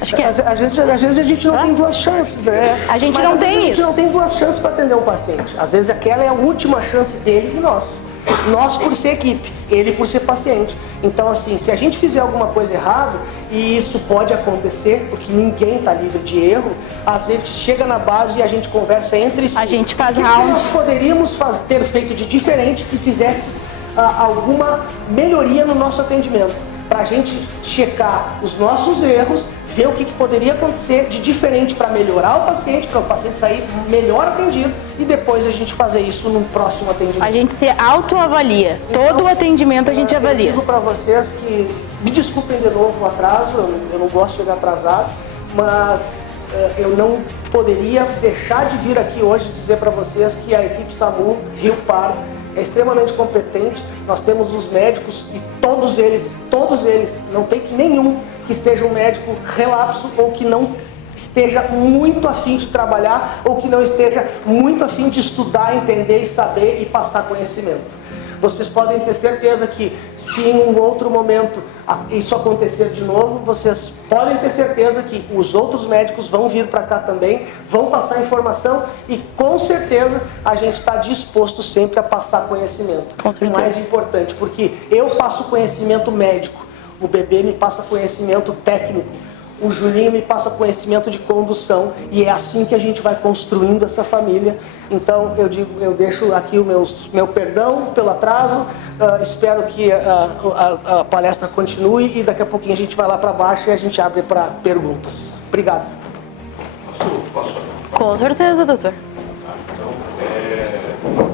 Acho que é. Às vezes a gente não tem duas chances, né? A gente não tem isso. A gente não tem duas chances para atender um paciente. Às vezes aquela é a última chance dele e nossa. Nós por ser equipe, ele por ser paciente. Então assim, se a gente fizer alguma coisa errada, e isso pode acontecer, porque ninguém está livre de erro, às vezes chega na base e a gente conversa entre si. A gente faz o que round. nós poderíamos ter feito de diferente que fizesse alguma melhoria no nosso atendimento, para a gente checar os nossos erros, ver o que poderia acontecer de diferente para melhorar o paciente, para o paciente sair melhor atendido e depois a gente fazer isso no próximo atendimento. A gente se autoavalia. Todo o atendimento a gente avalia. Eu digo para vocês que, me desculpem de novo o atraso, eu não gosto de chegar atrasado, mas eu não poderia deixar de vir aqui hoje dizer para vocês que a equipe SAMU Rio Pardo é extremamente competente. Nós temos os médicos e todos eles, não tem nenhum que seja um médico relapso ou que não esteja muito afim de trabalhar ou que não esteja muito afim de estudar, entender e saber e passar conhecimento. Vocês podem ter certeza que se em um outro momento isso acontecer de novo, vocês podem ter certeza que os outros médicos vão vir para cá também, vão passar informação e com certeza a gente está disposto sempre a passar conhecimento. Com certeza. O mais importante, porque eu passo conhecimento médico, o bebê me passa conhecimento técnico, o Julinho me passa conhecimento de condução e é assim que a gente vai construindo essa família. Então eu deixo aqui o meu perdão pelo atraso, espero que a palestra continue e daqui a pouquinho a gente vai lá para baixo e a gente abre para perguntas. Obrigado. Posso? Com certeza, doutor. Então,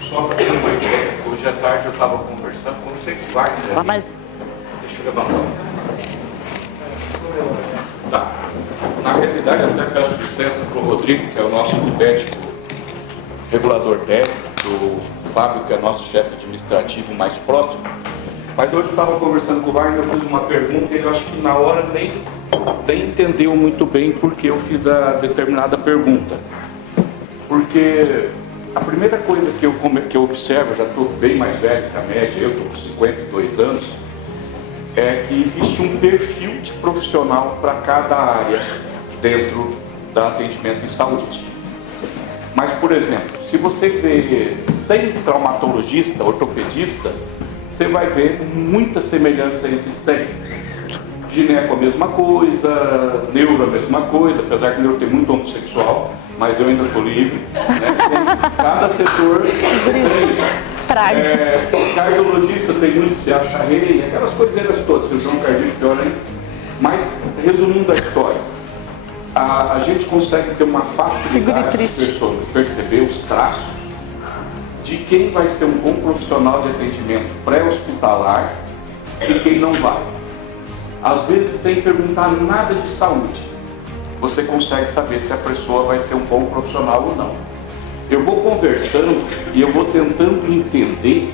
só para ter uma ideia, hoje à tarde eu estava conversando com você que vai, né? Mas Deixa eu levantar. Tá. Na realidade, eu até peço licença para o Rodrigo, que é o nosso médico regulador técnico, do Fábio, que é nosso chefe administrativo mais próximo. Mas hoje eu estava conversando com o Wagner, eu fiz uma pergunta e ele, acho que na hora nem entendeu muito bem porque eu fiz a determinada pergunta. Porque a primeira coisa que eu observo, já estou bem mais velho que a média, eu estou com 52 anos, é que existe um perfil de profissional para cada área dentro do atendimento em saúde. Mas, por exemplo, se você vê 100 traumatologistas, ortopedistas, você vai ver muita semelhança entre 100. Gineco a mesma coisa, neuro a mesma coisa, apesar que neuro tem muito homossexual, mas eu ainda estou livre. Né? Cada setor tem isso. Cardiologista tem muito que se acha rei, aquelas coiseiras todas, cirurgião cardíaco pior ainda. Mas, resumindo a história, a gente consegue ter uma facilidade de perceber os traços de quem vai ser um bom profissional de atendimento pré-hospitalar e quem não vai. Às vezes, sem perguntar nada de saúde, você consegue saber se a pessoa vai ser um bom profissional ou não. Eu vou conversando e eu vou tentando entender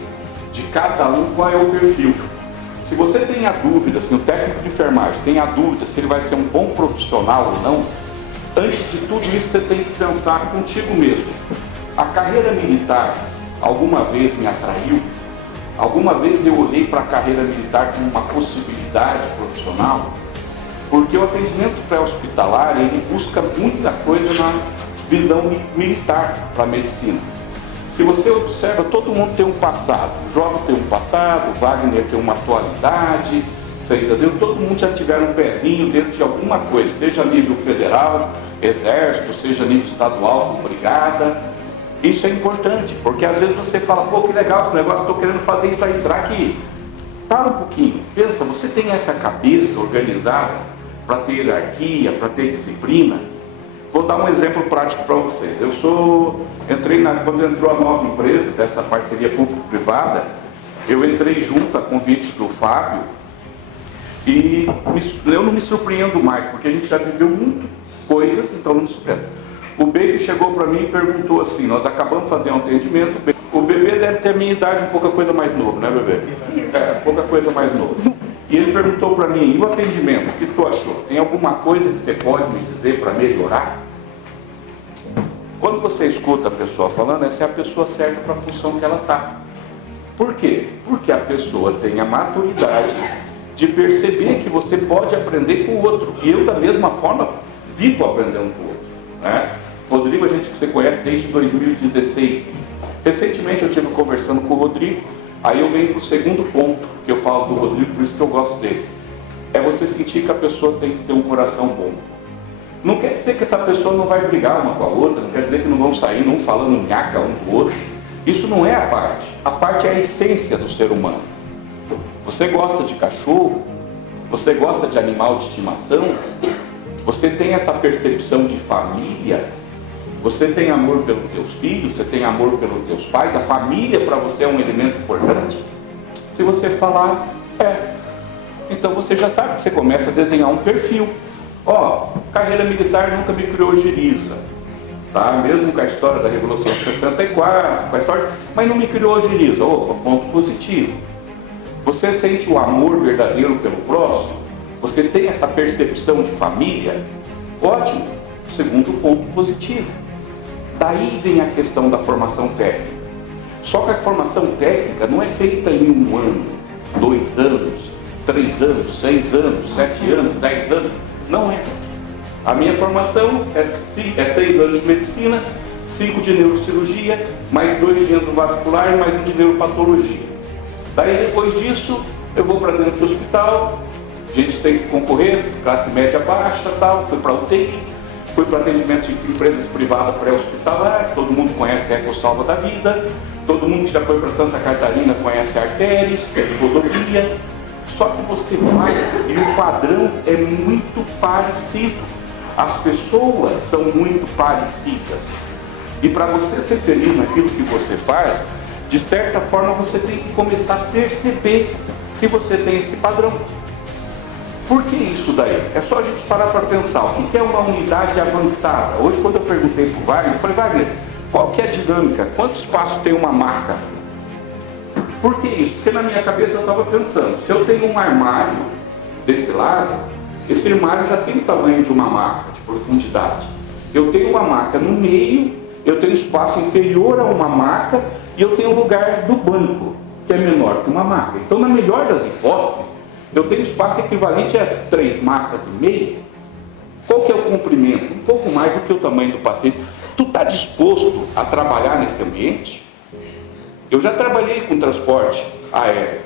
de cada um qual é o perfil. Se você tem a dúvida, se o técnico de enfermagem tem a dúvida se ele vai ser um bom profissional ou não, antes de tudo isso você tem que pensar contigo mesmo. A carreira militar alguma vez me atraiu? Alguma vez eu olhei para a carreira militar como uma possibilidade profissional? Porque o atendimento pré-hospitalar, ele busca muita coisa na visão militar para a medicina. Se você observa, todo mundo tem um passado. O Jovem tem um passado, o Wagner tem uma atualidade, todo mundo já tiver um pezinho dentro de alguma coisa, seja a nível federal, exército, seja a nível estadual, brigada. Isso é importante, porque às vezes você fala, pô, que legal esse negócio, estou querendo fazer isso aí, será que... Para um pouquinho, pensa, você tem essa cabeça organizada para ter hierarquia, para ter disciplina? Vou dar um exemplo prático para vocês. Quando entrou a nova empresa, dessa parceria público-privada, eu entrei junto a convite do Fábio e eu não me surpreendo mais, porque a gente já viveu muitas coisas, então não me surpreendo. O Baby chegou para mim e perguntou assim, nós acabamos de fazer um atendimento, o bebê deve ter a minha idade, pouca coisa mais novo, né, bebê? Pouca coisa mais novo. E ele perguntou para mim, e o atendimento, o que tu achou? Tem alguma coisa que você pode me dizer para melhorar? Quando você escuta a pessoa falando, essa é a pessoa certa para a função que ela está. Por quê? Porque a pessoa tem a maturidade de perceber que você pode aprender com o outro. E eu, da mesma forma, vivo aprendendo com o outro. Né? Rodrigo, você conhece desde 2016. Recentemente eu estive conversando com o Rodrigo, aí eu venho para o segundo ponto que eu falo do Rodrigo, por isso que eu gosto dele. É você sentir que a pessoa tem que ter um coração bom. Não quer dizer que essa pessoa não vai brigar uma com a outra, não quer dizer que não vão sair um falando nhaca um com o outro. Isso não é a parte. A parte é a essência do ser humano. Você gosta de cachorro? Você gosta de animal de estimação? Você tem essa percepção de família? Você tem amor pelos teus filhos? Você tem amor pelos teus pais? A família para você é um elemento importante? Se você falar, então você já sabe que você começa a desenhar um perfil. Carreira militar nunca me criogeniza, tá? Mesmo com a história da Revolução de 64, com a história, mas não me criogeniza. Opa, ponto positivo. Você sente o amor verdadeiro pelo próximo? Você tem essa percepção de família? Ótimo. Segundo ponto positivo. Daí vem a questão da formação técnica. Só que a formação técnica não é feita em 1 ano, 2 anos, 3 anos, 6 anos, 7 anos, 10 anos. Não é. A minha formação é 6 anos de medicina, 5 de neurocirurgia, mais 2 de endovascular e mais 1 de neuropatologia. Daí depois disso, eu vou para dentro de hospital, a gente tem que concorrer, classe média baixa, tal, fui para UTI, fui para atendimento de empresas privadas pré-hospitalar, todo mundo conhece a EcoSalva da Vida, todo mundo que já foi para Santa Catarina conhece a Artéries, rodovia. Só que você vai e o padrão é muito parecido. As pessoas são muito parecidas. E para você ser feliz naquilo que você faz, de certa forma você tem que começar a perceber se você tem esse padrão. Por que isso daí? É só a gente parar para pensar. O que é uma unidade avançada? Hoje, quando eu perguntei para o Wagner, eu falei, Wagner, qual que é a dinâmica? Quanto espaço tem uma maca? Por que isso? Porque na minha cabeça eu estava pensando, se eu tenho um armário desse lado, esse armário já tem o tamanho de uma maca, de profundidade. Eu tenho uma maca no meio, eu tenho espaço inferior a uma maca e eu tenho o lugar do banco, que é menor que uma maca. Então, na melhor das hipóteses, eu tenho espaço equivalente a 3 macas e meia. Qual que é o comprimento? Um pouco mais do que o tamanho do paciente. Tu está disposto a trabalhar nesse ambiente? Eu já trabalhei com transporte aéreo,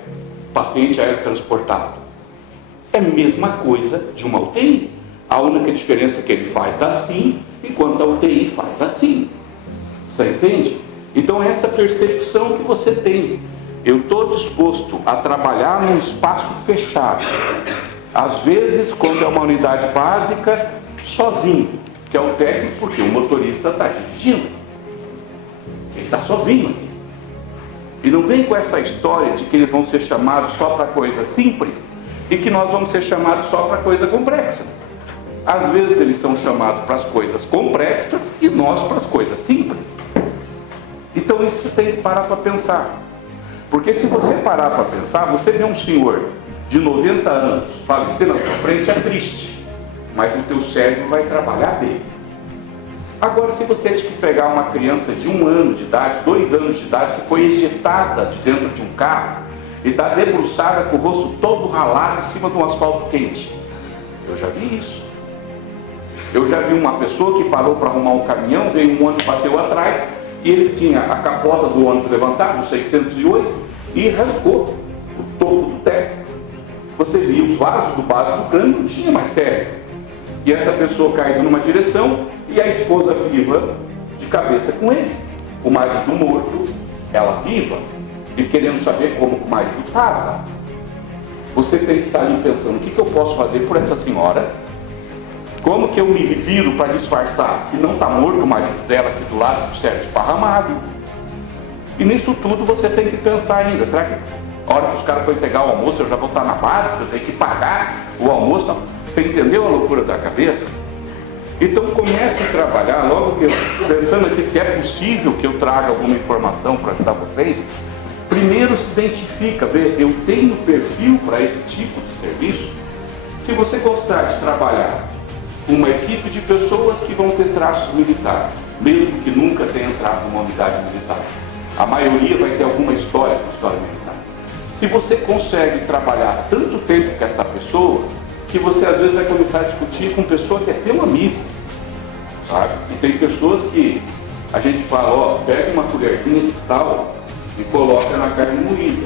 paciente aéreo transportado. É a mesma coisa de uma UTI. A única diferença é que ele faz assim, enquanto a UTI faz assim. Você entende? Então essa percepção que você tem. Eu estou disposto a trabalhar num espaço fechado. Às vezes, quando é uma unidade básica, sozinho, que é o técnico, porque o motorista está dirigindo. Ele está sozinho aqui. E não vem com essa história de que eles vão ser chamados só para coisa simples e que nós vamos ser chamados só para coisa complexa. Às vezes eles são chamados para as coisas complexas e nós para as coisas simples. Então isso tem que parar para pensar. Porque se você parar para pensar, você vê um senhor de 90 anos falecer na sua frente, é triste. Mas o teu cérebro vai trabalhar dele. Agora, se você tiver que pegar uma criança de 1 ano de idade, 2 anos de idade, que foi ejetada de dentro de um carro e está debruçada com o rosto todo ralado em cima de um asfalto quente. Eu já vi isso. Eu já vi uma pessoa que parou para arrumar um caminhão, veio um ônibus, bateu atrás, e ele tinha a capota do ônibus levantada, o 608, e arrancou o topo do teto. Você via os vasos do base do cano, não tinha mais sério. E essa pessoa caiu numa direção e a esposa viva de cabeça com ele. O marido morto, ela viva, e querendo saber como o marido estava. Você tem que estar ali pensando, o que eu posso fazer por essa senhora? Como que eu me viro para disfarçar que não está morto o marido dela aqui do lado, certo, esparramado? E nisso tudo você tem que pensar ainda, será que a hora que os caras forem pegar o almoço eu já vou estar na base, eu tenho que pagar o almoço? Você entendeu a loucura da cabeça? Então comece a trabalhar, logo que eu, pensando aqui se é possível que eu traga alguma informação para ajudar vocês, primeiro se identifica, vê, eu tenho perfil para esse tipo de serviço. Se você gostar de trabalhar com uma equipe de pessoas que vão ter traços militares, mesmo que nunca tenha entrado numa unidade militar, a maioria vai ter alguma história com história militar. Se você consegue trabalhar tanto tempo com essa pessoa, que você às vezes vai começar a discutir com pessoa que é teu amigo, sabe? E tem pessoas que a gente fala, ó, pega uma colherzinha de sal e coloca na carne moída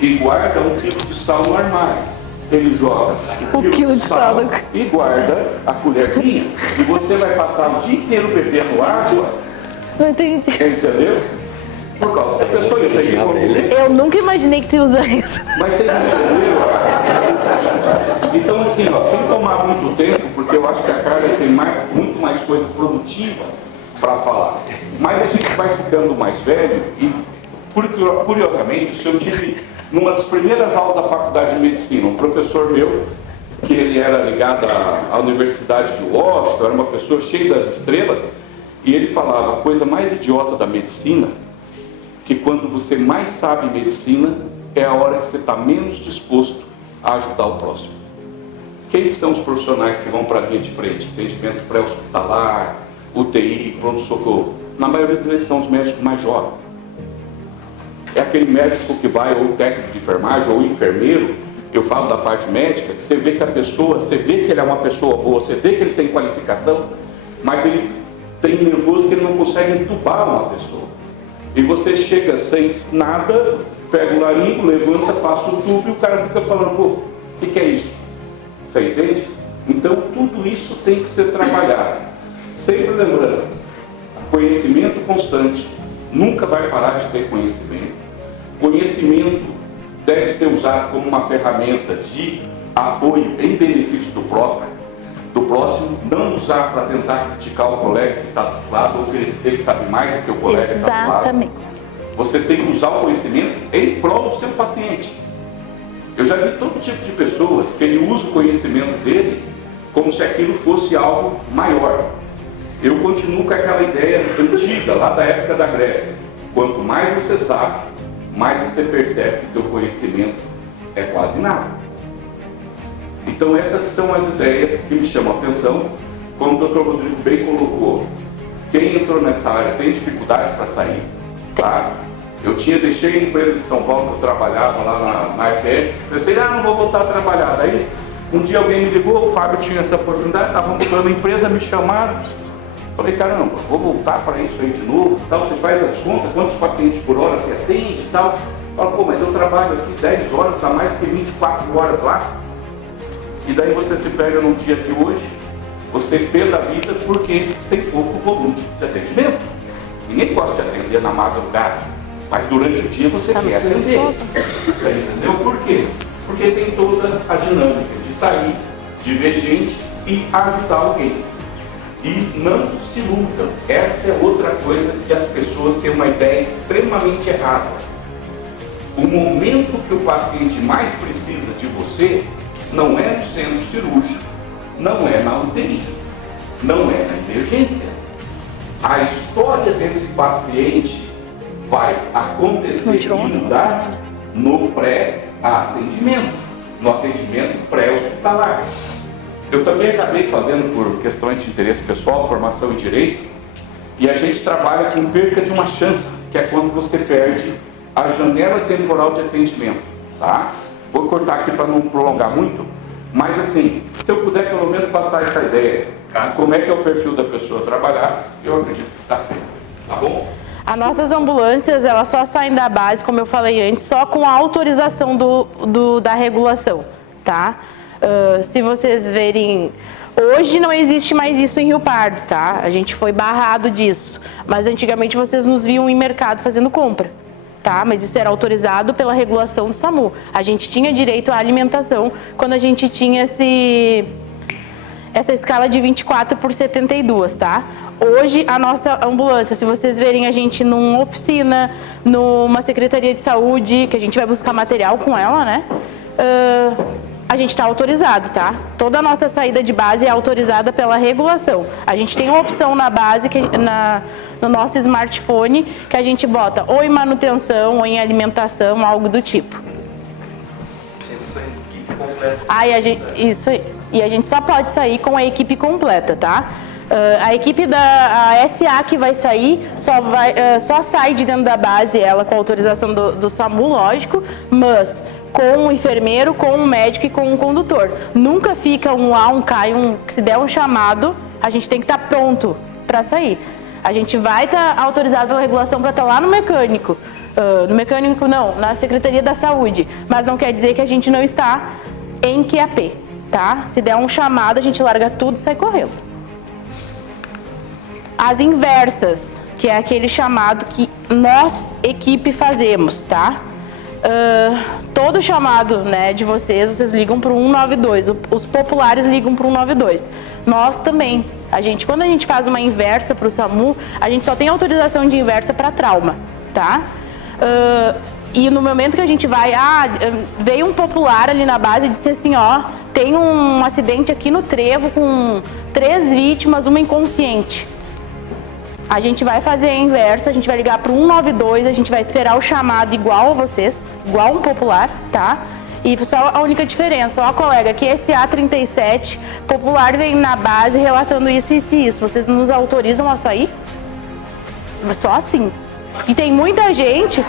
e guarda 1 quilo de sal no armário. Ele joga 1 quilo de sal e guarda a colherzinha e você vai passar o dia inteiro bebendo água. Não entendi. Entendeu? Por causa da pessoa, eu sei que Eu nunca imaginei que tu ia usar isso. mas vocês entenderam? Então assim, ó, sem tomar muito tempo, porque eu acho que a Carla tem muito mais coisa produtiva para falar. Mas a gente vai ficando mais velho e, curiosamente, isso eu tive numa das primeiras aulas da faculdade de medicina. Um professor meu, que ele era ligado à Universidade de Washington, era uma pessoa cheia das estrelas, e ele falava, a coisa mais idiota da medicina, que quando você mais sabe medicina, é a hora que você está menos disposto a ajudar o próximo. Quem são os profissionais que vão para a linha de frente? Atendimento pré-hospitalar, UTI, pronto-socorro. Na maioria deles são os médicos mais jovens. É aquele médico que vai, ou técnico de enfermagem, ou enfermeiro, eu falo da parte médica, que você vê que a pessoa, você vê que ele é uma pessoa boa, você vê que ele tem qualificação, mas ele tem nervoso que ele não consegue entubar uma pessoa. E você chega sem nada, pega o laringo, levanta, passa o tubo e o cara fica falando, pô, o que é isso? Você entende? Então tudo isso tem que ser trabalhado. Sempre lembrando, conhecimento constante, nunca vai parar de ter conhecimento. Conhecimento deve ser usado como uma ferramenta de apoio em benefício do próximo, não usar para tentar criticar o colega que está do lado ou querer dizer que sabe mais do que o colega que está do lado. Exatamente. Você tem que usar o conhecimento em prol do seu paciente. Eu já vi todo tipo de pessoas que ele usa o conhecimento dele como se aquilo fosse algo maior. Eu continuo com aquela ideia antiga, lá da época da Grécia. Quanto mais você sabe, mais você percebe que o teu conhecimento é quase nada. Então essas são as ideias que me chamam a atenção. Como o Dr. Rodrigo bem colocou, quem entrou nessa área tem dificuldade para sair. Tá? Eu deixei a empresa de São Paulo que eu trabalhava lá na FED, pensei, não vou voltar a trabalhar. Daí um dia alguém me ligou, o Fábio tinha essa oportunidade, estava montando a empresa, me chamaram. Falei, caramba, vou voltar para isso aí de novo, tal, você faz as contas, quantos pacientes por hora você atende e tal. Fala, pô, mas eu trabalho aqui 10 horas, dá mais do que 24 horas lá. E daí você se pega num dia de hoje, você perde a vida porque tem pouco volume de atendimento. Ninguém gosta de atender na madrugada, mas durante o dia você quer atender. Você entendeu por quê? Porque tem toda a dinâmica de sair, de ver gente e ajudar alguém. E não se iludam. Essa é outra coisa que as pessoas têm uma ideia extremamente errada. O momento que o paciente mais precisa de você não é no centro cirúrgico, não é na UTI, não é na emergência. A história desse paciente vai acontecer e mudar no pré-atendimento, no atendimento pré-hospitalar. Eu também acabei fazendo, por questões de interesse pessoal, formação em Direito, e a gente trabalha com perca de uma chance, que é quando você perde a janela temporal de atendimento, tá? Vou cortar aqui para não prolongar muito, mas assim, se eu puder pelo menos passar essa ideia de como é que é o perfil da pessoa trabalhar, eu acredito que está feito, tá bom? As nossas ambulâncias, elas só saem da base, como eu falei antes, só com a autorização da regulação, tá? Se vocês verem, hoje não existe mais isso em Rio Pardo, tá? A gente foi barrado disso, mas antigamente vocês nos viam em mercado fazendo compra, tá? Mas isso era autorizado pela regulação do SAMU. A gente tinha direito à alimentação quando a gente tinha essa escala de 24/72, tá? Hoje, a nossa ambulância, se vocês verem a gente numa oficina, numa secretaria de saúde, que a gente vai buscar material com ela, né? A gente está autorizado, tá? Toda a nossa saída de base é autorizada pela regulação. A gente tem uma opção na base, no nosso smartphone, que a gente bota ou em manutenção, ou em alimentação, algo do tipo. Sempre com a equipe completa. Isso aí. E a gente só pode sair com a equipe completa, tá? A equipe da SA que vai sair só sai de dentro da base, ela com a autorização do SAMU, lógico, mas com o enfermeiro, com o médico e com o condutor. Nunca fica um A, um K, se der um chamado, a gente tem que estar pronto para sair. A gente vai estar autorizado pela regulação para estar lá no mecânico. No mecânico não, na Secretaria da Saúde. Mas não quer dizer que a gente não está em QAP, tá? Se der um chamado, a gente larga tudo e sai correndo. As inversas, que é aquele chamado que nós, equipe, fazemos, tá? Todo chamado, né, de vocês ligam para o 192, os populares ligam para o 192. Nós também. Quando a gente faz uma inversa para o SAMU, a gente só tem autorização de inversa para trauma, tá? E no momento que a gente vai, veio um popular ali na base e disse assim, ó, tem um acidente aqui no Trevo com 3 vítimas, uma inconsciente. A gente vai fazer a inversa, a gente vai ligar para o 192, a gente vai esperar o chamado igual a vocês, igual um popular, tá? E só a única diferença, ó, colega, que esse A37 popular vem na base relatando isso e isso. Vocês nos autorizam a sair? Só assim. E tem muita gente,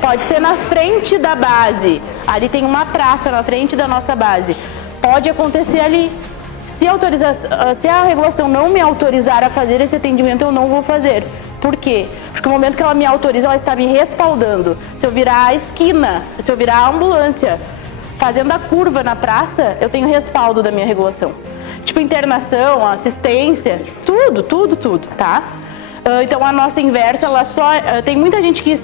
pode ser na frente da base, ali tem uma praça na frente da nossa base. Pode acontecer ali. Se a regulação não me autorizar a fazer esse atendimento, eu não vou fazer. Por quê? Porque no momento que ela me autoriza, ela está me respaldando. Se eu virar a esquina, se eu virar a ambulância, fazendo a curva na praça, eu tenho respaldo da minha regulação. Tipo internação, assistência, tudo, tá? Então a nossa inversa, ela só... Tem muita gente que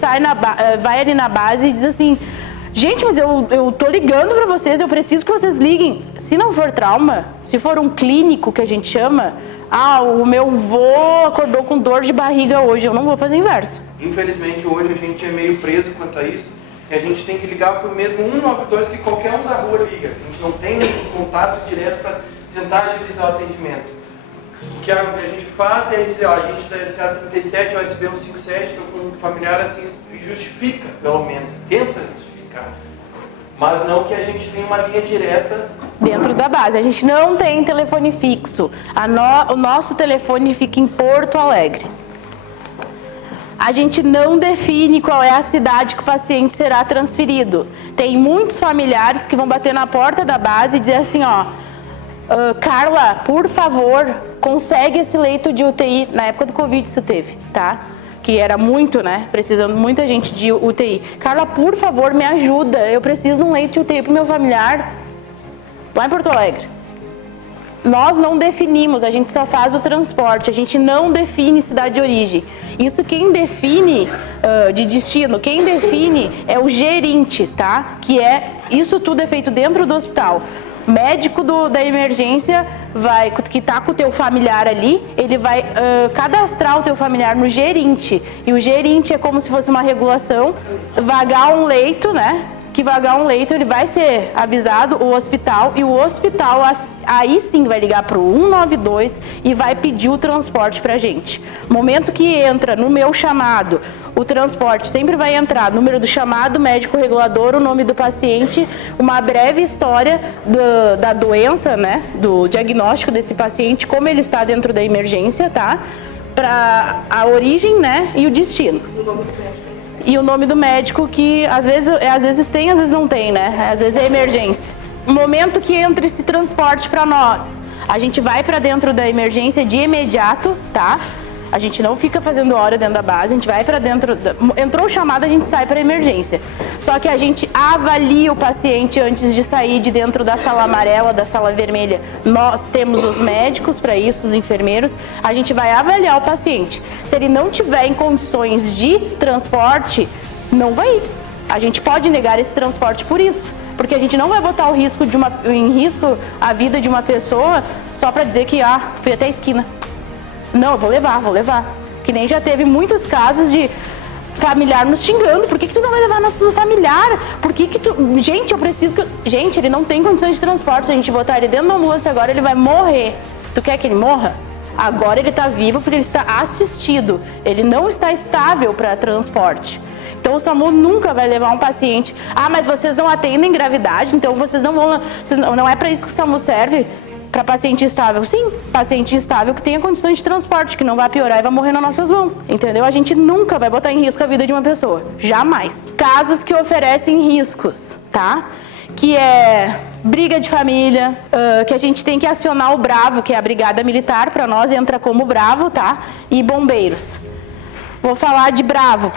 vai ali na base e diz assim, gente, mas eu tô ligando pra vocês, eu preciso que vocês liguem. Se não for trauma, se for um clínico que a gente chama, o meu vô acordou com dor de barriga hoje, eu não vou fazer inverso. Infelizmente hoje a gente é meio preso quanto a isso, e a gente tem que ligar pro mesmo 192 que qualquer um da rua liga. A gente não tem contato direto para tentar agilizar o atendimento. O que a gente faz é dizer, a gente da LCA 37, o SB 157, estou com um familiar assim, justifica, pelo menos, tenta justificar. Mas não que a gente tenha uma linha direta dentro da base. A gente não tem telefone fixo. O nosso telefone fica em Porto Alegre. A gente não define qual é a cidade que o paciente será transferido. Tem muitos familiares que vão bater na porta da base e dizer assim, Carla, por favor, consegue esse leito de UTI. Na época do Covid isso teve, tá? Que era muito, né? Precisando muita gente de UTI. Carla, por favor, me ajuda. Eu preciso de um leito de UTI pro meu familiar lá em Porto Alegre. Nós não definimos, a gente só faz o transporte, a gente não define cidade de origem. Isso quem define de destino, quem define é o gerente, tá? Isso tudo é feito dentro do hospital. Médico da emergência que tá com o teu familiar ali, ele vai cadastrar o teu familiar no gerente. E o gerente é como se fosse uma regulação, vagar um leito, né? Que vagar um leito, ele vai ser avisado, o hospital, e o hospital aí sim vai ligar para o 192 e vai pedir o transporte pra gente. Momento que entra no meu chamado, o transporte sempre vai entrar, número do chamado, médico regulador, o nome do paciente, uma breve história da doença, né, do diagnóstico desse paciente, como ele está dentro da emergência, tá? Para a origem, né, e o destino. E o nome do médico, que às vezes tem, às vezes não tem, né? Às vezes é emergência. No momento que entra esse transporte para nós, a gente vai para dentro da emergência de imediato, tá? A gente não fica fazendo hora dentro da base, a gente vai para dentro, entrou o chamado, a gente sai para emergência. Só que a gente avalia o paciente antes de sair de dentro da sala amarela, da sala vermelha. Nós temos os médicos para isso, os enfermeiros, a gente vai avaliar o paciente. Se ele não tiver em condições de transporte, não vai ir. A gente pode negar esse transporte por isso, porque a gente não vai botar em risco a vida de uma pessoa só para dizer que fui até a esquina. Não, eu vou levar. Que nem já teve muitos casos de familiar nos xingando. Por que tu não vai levar nosso familiar? Por que tu... Gente, eu preciso que... Gente, ele não tem condições de transporte. Se a gente botar ele dentro da ambulância agora, ele vai morrer. Tu quer que ele morra? Agora ele tá vivo porque ele está assistido. Ele não está estável para transporte. Então o SAMU nunca vai levar um paciente. Mas vocês não atendem gravidade, então vocês não vão... Não é para isso que o SAMU serve? Para paciente instável, sim, paciente instável que tenha condições de transporte, que não vai piorar e vai morrer nas nossas mãos, entendeu? A gente nunca vai botar em risco a vida de uma pessoa, jamais. Casos que oferecem riscos, tá? que é briga de família, que a gente tem que acionar o Bravo, que é a Brigada Militar, para nós entra como Bravo, tá? E bombeiros. Vou falar de Bravo.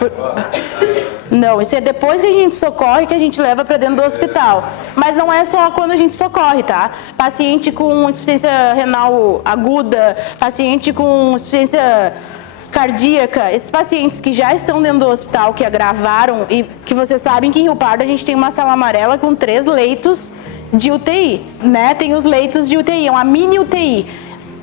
Não, isso é depois que a gente socorre, que a gente leva para dentro do hospital. Mas não é só quando a gente socorre, tá? Paciente com insuficiência renal aguda, paciente com insuficiência cardíaca, esses pacientes que já estão dentro do hospital, que agravaram, e que vocês sabem que em Rio Pardo a gente tem uma sala amarela com 3 leitos de UTI, né? Tem os leitos de UTI, é uma mini UTI.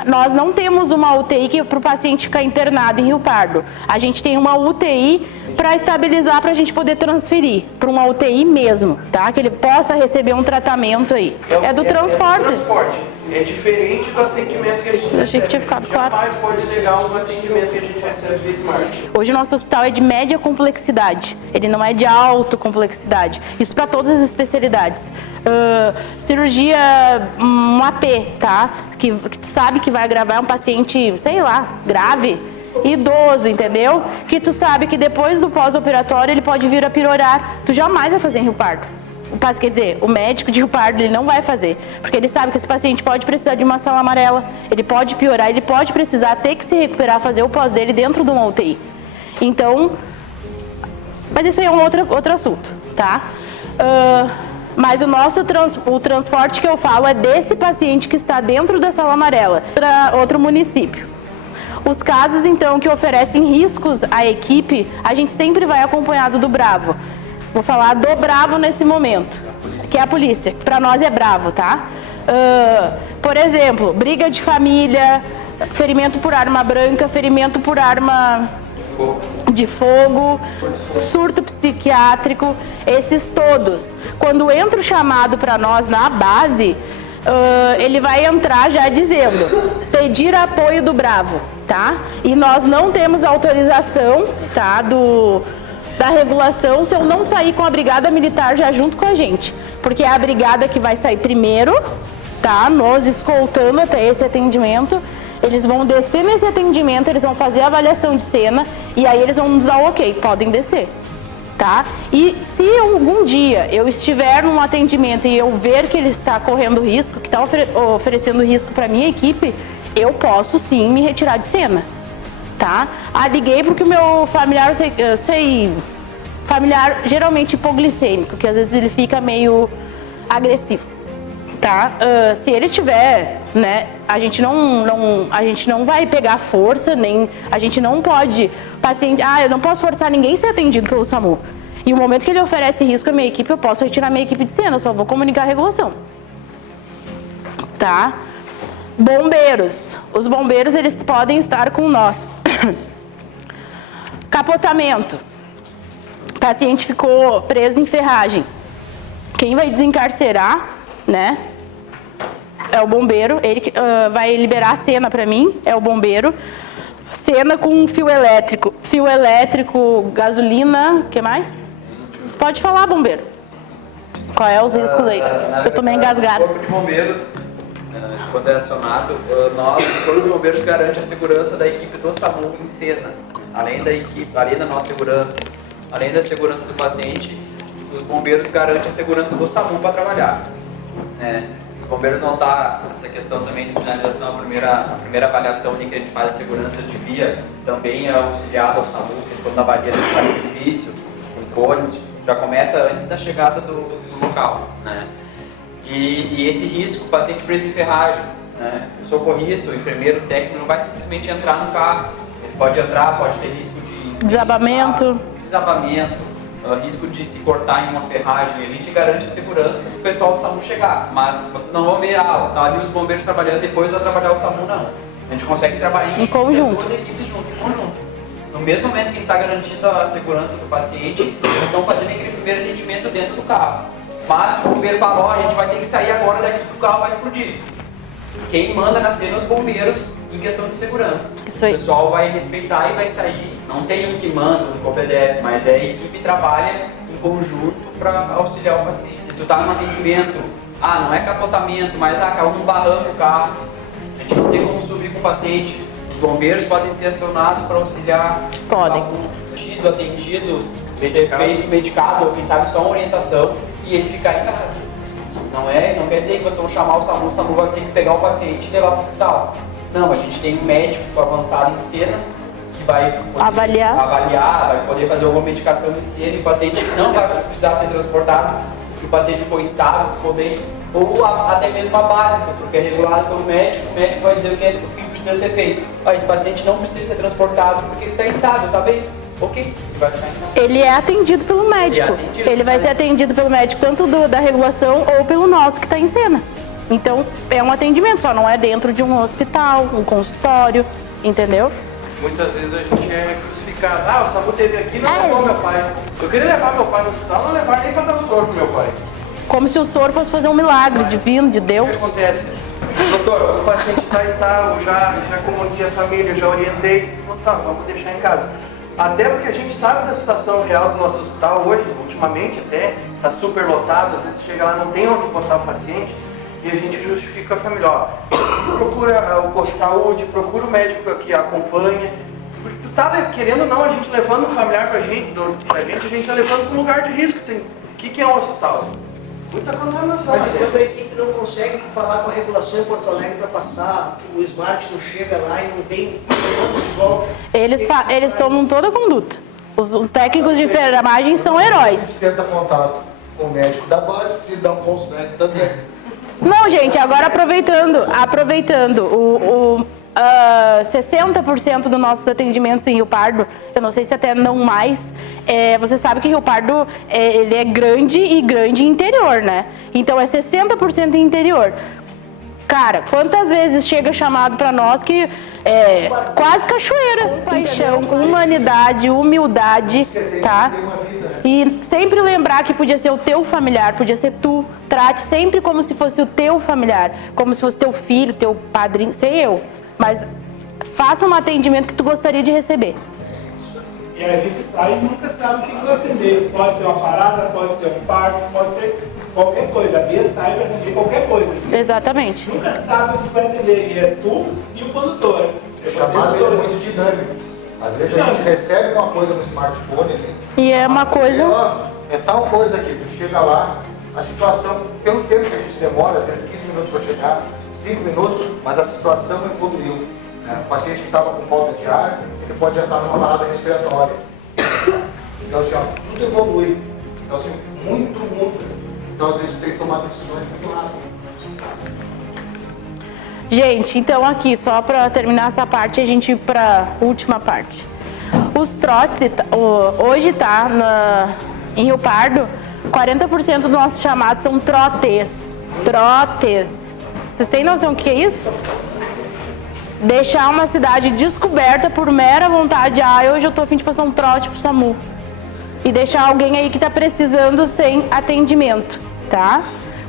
Nós não temos uma UTI para o paciente ficar internado em Rio Pardo. A gente tem uma UTI para estabilizar, para a gente poder transferir para uma UTI mesmo, tá? Que ele possa receber um tratamento aí. É do transporte. É diferente do atendimento que a gente recebe. Eu achei que tinha ficado claro. Jamais pode negar o atendimento que a gente recebe via Smart. Hoje o nosso hospital é de média complexidade, ele não é de alta complexidade. Isso para todas as especialidades. Cirurgia, um AP, tá? Que tu sabe que vai agravar um paciente, sei lá, grave, idoso, entendeu? Que tu sabe que depois do pós-operatório ele pode vir a piorar. Tu jamais vai fazer em Rio Pardo. Quer dizer, o médico de Rio Pardo ele não vai fazer, porque ele sabe que esse paciente pode precisar de uma sala amarela, ele pode piorar, ele pode precisar ter que se recuperar, fazer o pós dele dentro de uma UTI. Então, mas isso aí é um outro assunto, tá? Mas o transporte que eu falo é desse paciente que está dentro da sala amarela, para outro município. Os casos, então, que oferecem riscos à equipe, a gente sempre vai acompanhado do Bravo. Vou falar do Bravo nesse momento, que é a polícia. Para nós é Bravo, tá? Por exemplo, briga de família, ferimento por arma branca, ferimento por arma de fogo, surto psiquiátrico, esses todos. Quando entra o chamado para nós na base, ele vai entrar já dizendo, pedir apoio do Bravo, tá? E nós não temos autorização, tá, da regulação se eu não sair com a brigada militar já junto com a gente, porque é a brigada que vai sair primeiro, tá, nos escoltando até esse atendimento. Eles vão descer nesse atendimento, eles vão fazer a avaliação de cena e aí eles vão nos dar o ok, podem descer, tá? E se algum dia eu estiver num atendimento e eu ver que ele está correndo risco, que está oferecendo risco para minha equipe, eu posso sim me retirar de cena, tá? Liguei porque o meu familiar, eu sei, familiar geralmente hipoglicêmico, que às vezes ele fica meio agressivo, tá? Se ele tiver, né, a gente não vai pegar força, nem a gente não pode, paciente, eu não posso forçar ninguém a ser atendido pelo SAMU. E o momento que ele oferece risco à minha equipe, eu posso retirar minha equipe de cena, eu só vou comunicar a regulação, tá? Bombeiros. Os bombeiros, eles podem estar com nós. Capotamento. O paciente ficou preso em ferragem. Quem vai desencarcerar, né, é o bombeiro. Ele vai liberar a cena para mim, é o bombeiro. Cena com fio elétrico. Fio elétrico, gasolina, o que mais? Pode falar, bombeiro. Qual é os riscos aí? Eu tô meio engasgada. O Corpo de Bombeiros, quando é acionado, o Corpo de Bombeiros garante a segurança da equipe do SAMU em cena. Além da nossa segurança, além da segurança do paciente, os bombeiros garantem a segurança do SAMU para trabalhar. Os bombeiros vão estar nessa questão também de sinalização, a primeira avaliação que a gente faz de segurança de via, também é auxiliado ao SAMU, questão da balia de sacrifício, com cones, já começa antes da chegada do local, né? E esse risco, o paciente preso em ferragens, né? O socorrista, o enfermeiro, o técnico não vai simplesmente entrar no carro. Ele pode entrar, pode ter risco de desabamento, risco de se cortar em uma ferragem. A gente garante a segurança do pessoal do SAMU chegar. Mas vocês não vão ver, tá ali os bombeiros trabalhando, depois vai trabalhar o SAMU, não. A gente consegue trabalhar em conjunto. Duas equipes juntas, em conjunto. No mesmo momento que a gente está garantindo a segurança do paciente, eles estão fazendo aquele primeiro atendimento dentro do carro. Mas o bombeiro fala, a gente vai ter que sair agora daqui porque o carro vai explodir. Quem manda na cena é os bombeiros em questão de segurança. Isso aí. O pessoal vai respeitar e vai sair. Não tem um que manda, um que obedece, mas a equipe trabalha em conjunto para auxiliar o paciente. Se tu está no atendimento, não é capotamento, mas caiu num barranco o carro, a gente não tem como subir com o paciente. Os bombeiros podem ser acionados para auxiliar. Podem. Atendidos, feito medicado, ou quem sabe só uma orientação, e ele ficar em casa. Não quer dizer que vocês vão chamar o SAMU vai ter que pegar o paciente e levar para o hospital. Não, a gente tem um médico avançado em cena que vai poder avaliar, vai poder fazer alguma medicação em cena e o paciente não vai precisar ser transportado, porque o paciente ficou estável, ficou bem, ou até mesmo a básica, porque é regulado pelo médico, o médico vai dizer o que precisa ser feito. Esse paciente não precisa ser transportado porque ele está estável, está bem? Ok, ele vai ficar então. Ele é atendido pelo médico. Ele vai ser atendido pelo médico tanto da regulação ou pelo nosso que está em cena. Então, é um atendimento, só não é dentro de um hospital, um consultório, entendeu? Muitas vezes a gente é crucificado. O SAMU teve aqui, não levou meu pai. Eu queria levar meu pai no hospital, não levar nem para dar um soro pro meu pai. Como se o soro fosse fazer um milagre divino de Deus. O que acontece? Doutor, o paciente está estável, já comuniquei a família, já orientei. Então tá, vamos deixar em casa. Até porque a gente sabe da situação real do nosso hospital hoje, ultimamente até, está super lotado, às vezes chega lá não tem onde botar o paciente e a gente justifica a família, ó, procura o posto de saúde, procura o médico que acompanha, porque tu tá querendo ou não, a gente levando um familiar pra gente, a gente tá levando para um lugar de risco. O que é um hospital? Muita contaminação. Mas enquanto a equipe não consegue falar com a regulação em Porto Alegre para passar, o Smart não chega lá e não vem de volta. Eles tomam toda a conduta. Os técnicos de enfermagem são heróis. A gente tenta contato com o médico da base, se não consegue também. Não, gente, agora aproveitando, 60% dos nossos atendimentos em Rio Pardo, eu não sei se até não mais, você sabe que Rio Pardo ele é grande e grande interior, né? Então é 60% interior. Cara, quantas vezes chega chamado pra nós que é quase cachoeira, paixão, humanidade, humildade, tá? E sempre lembrar que podia ser o teu familiar, podia ser tu. Trate sempre como se fosse o teu familiar, como se fosse teu filho, teu padrinho, sei eu. Mas faça um atendimento que tu gostaria de receber. E a gente sai e nunca sabe o que vai atender. Pode ser uma parada, pode ser um parto, pode ser qualquer coisa. A Bia sai para atender qualquer coisa. Exatamente. Nunca sabe o que vai atender. E é tu e o condutor. O chamado é muito dinâmico. Às vezes a gente recebe uma coisa no smartphone ali. E é uma coisa... É tal coisa aqui, tu chega lá, a situação, pelo tempo que a gente demora, às vezes 15 minutos para chegar, 5 minutos, mas a situação evoluiu. Né? O paciente que estava com falta de ar, ele pode já estar numa parada respiratória. Então, assim, ó, tudo evolui. Então, assim, muito muda. Então, às vezes, tem que tomar decisões muito rápidas. Gente, então aqui, só para terminar essa parte, a gente ir para a última parte. Os trotes, hoje em Rio Pardo, 40% dos nossos chamados são trotes. Trotes. Vocês têm noção do que é isso? Deixar uma cidade descoberta por mera vontade. Hoje eu tô a fim de fazer um trote pro SAMU. E deixar alguém aí que tá precisando sem atendimento, tá?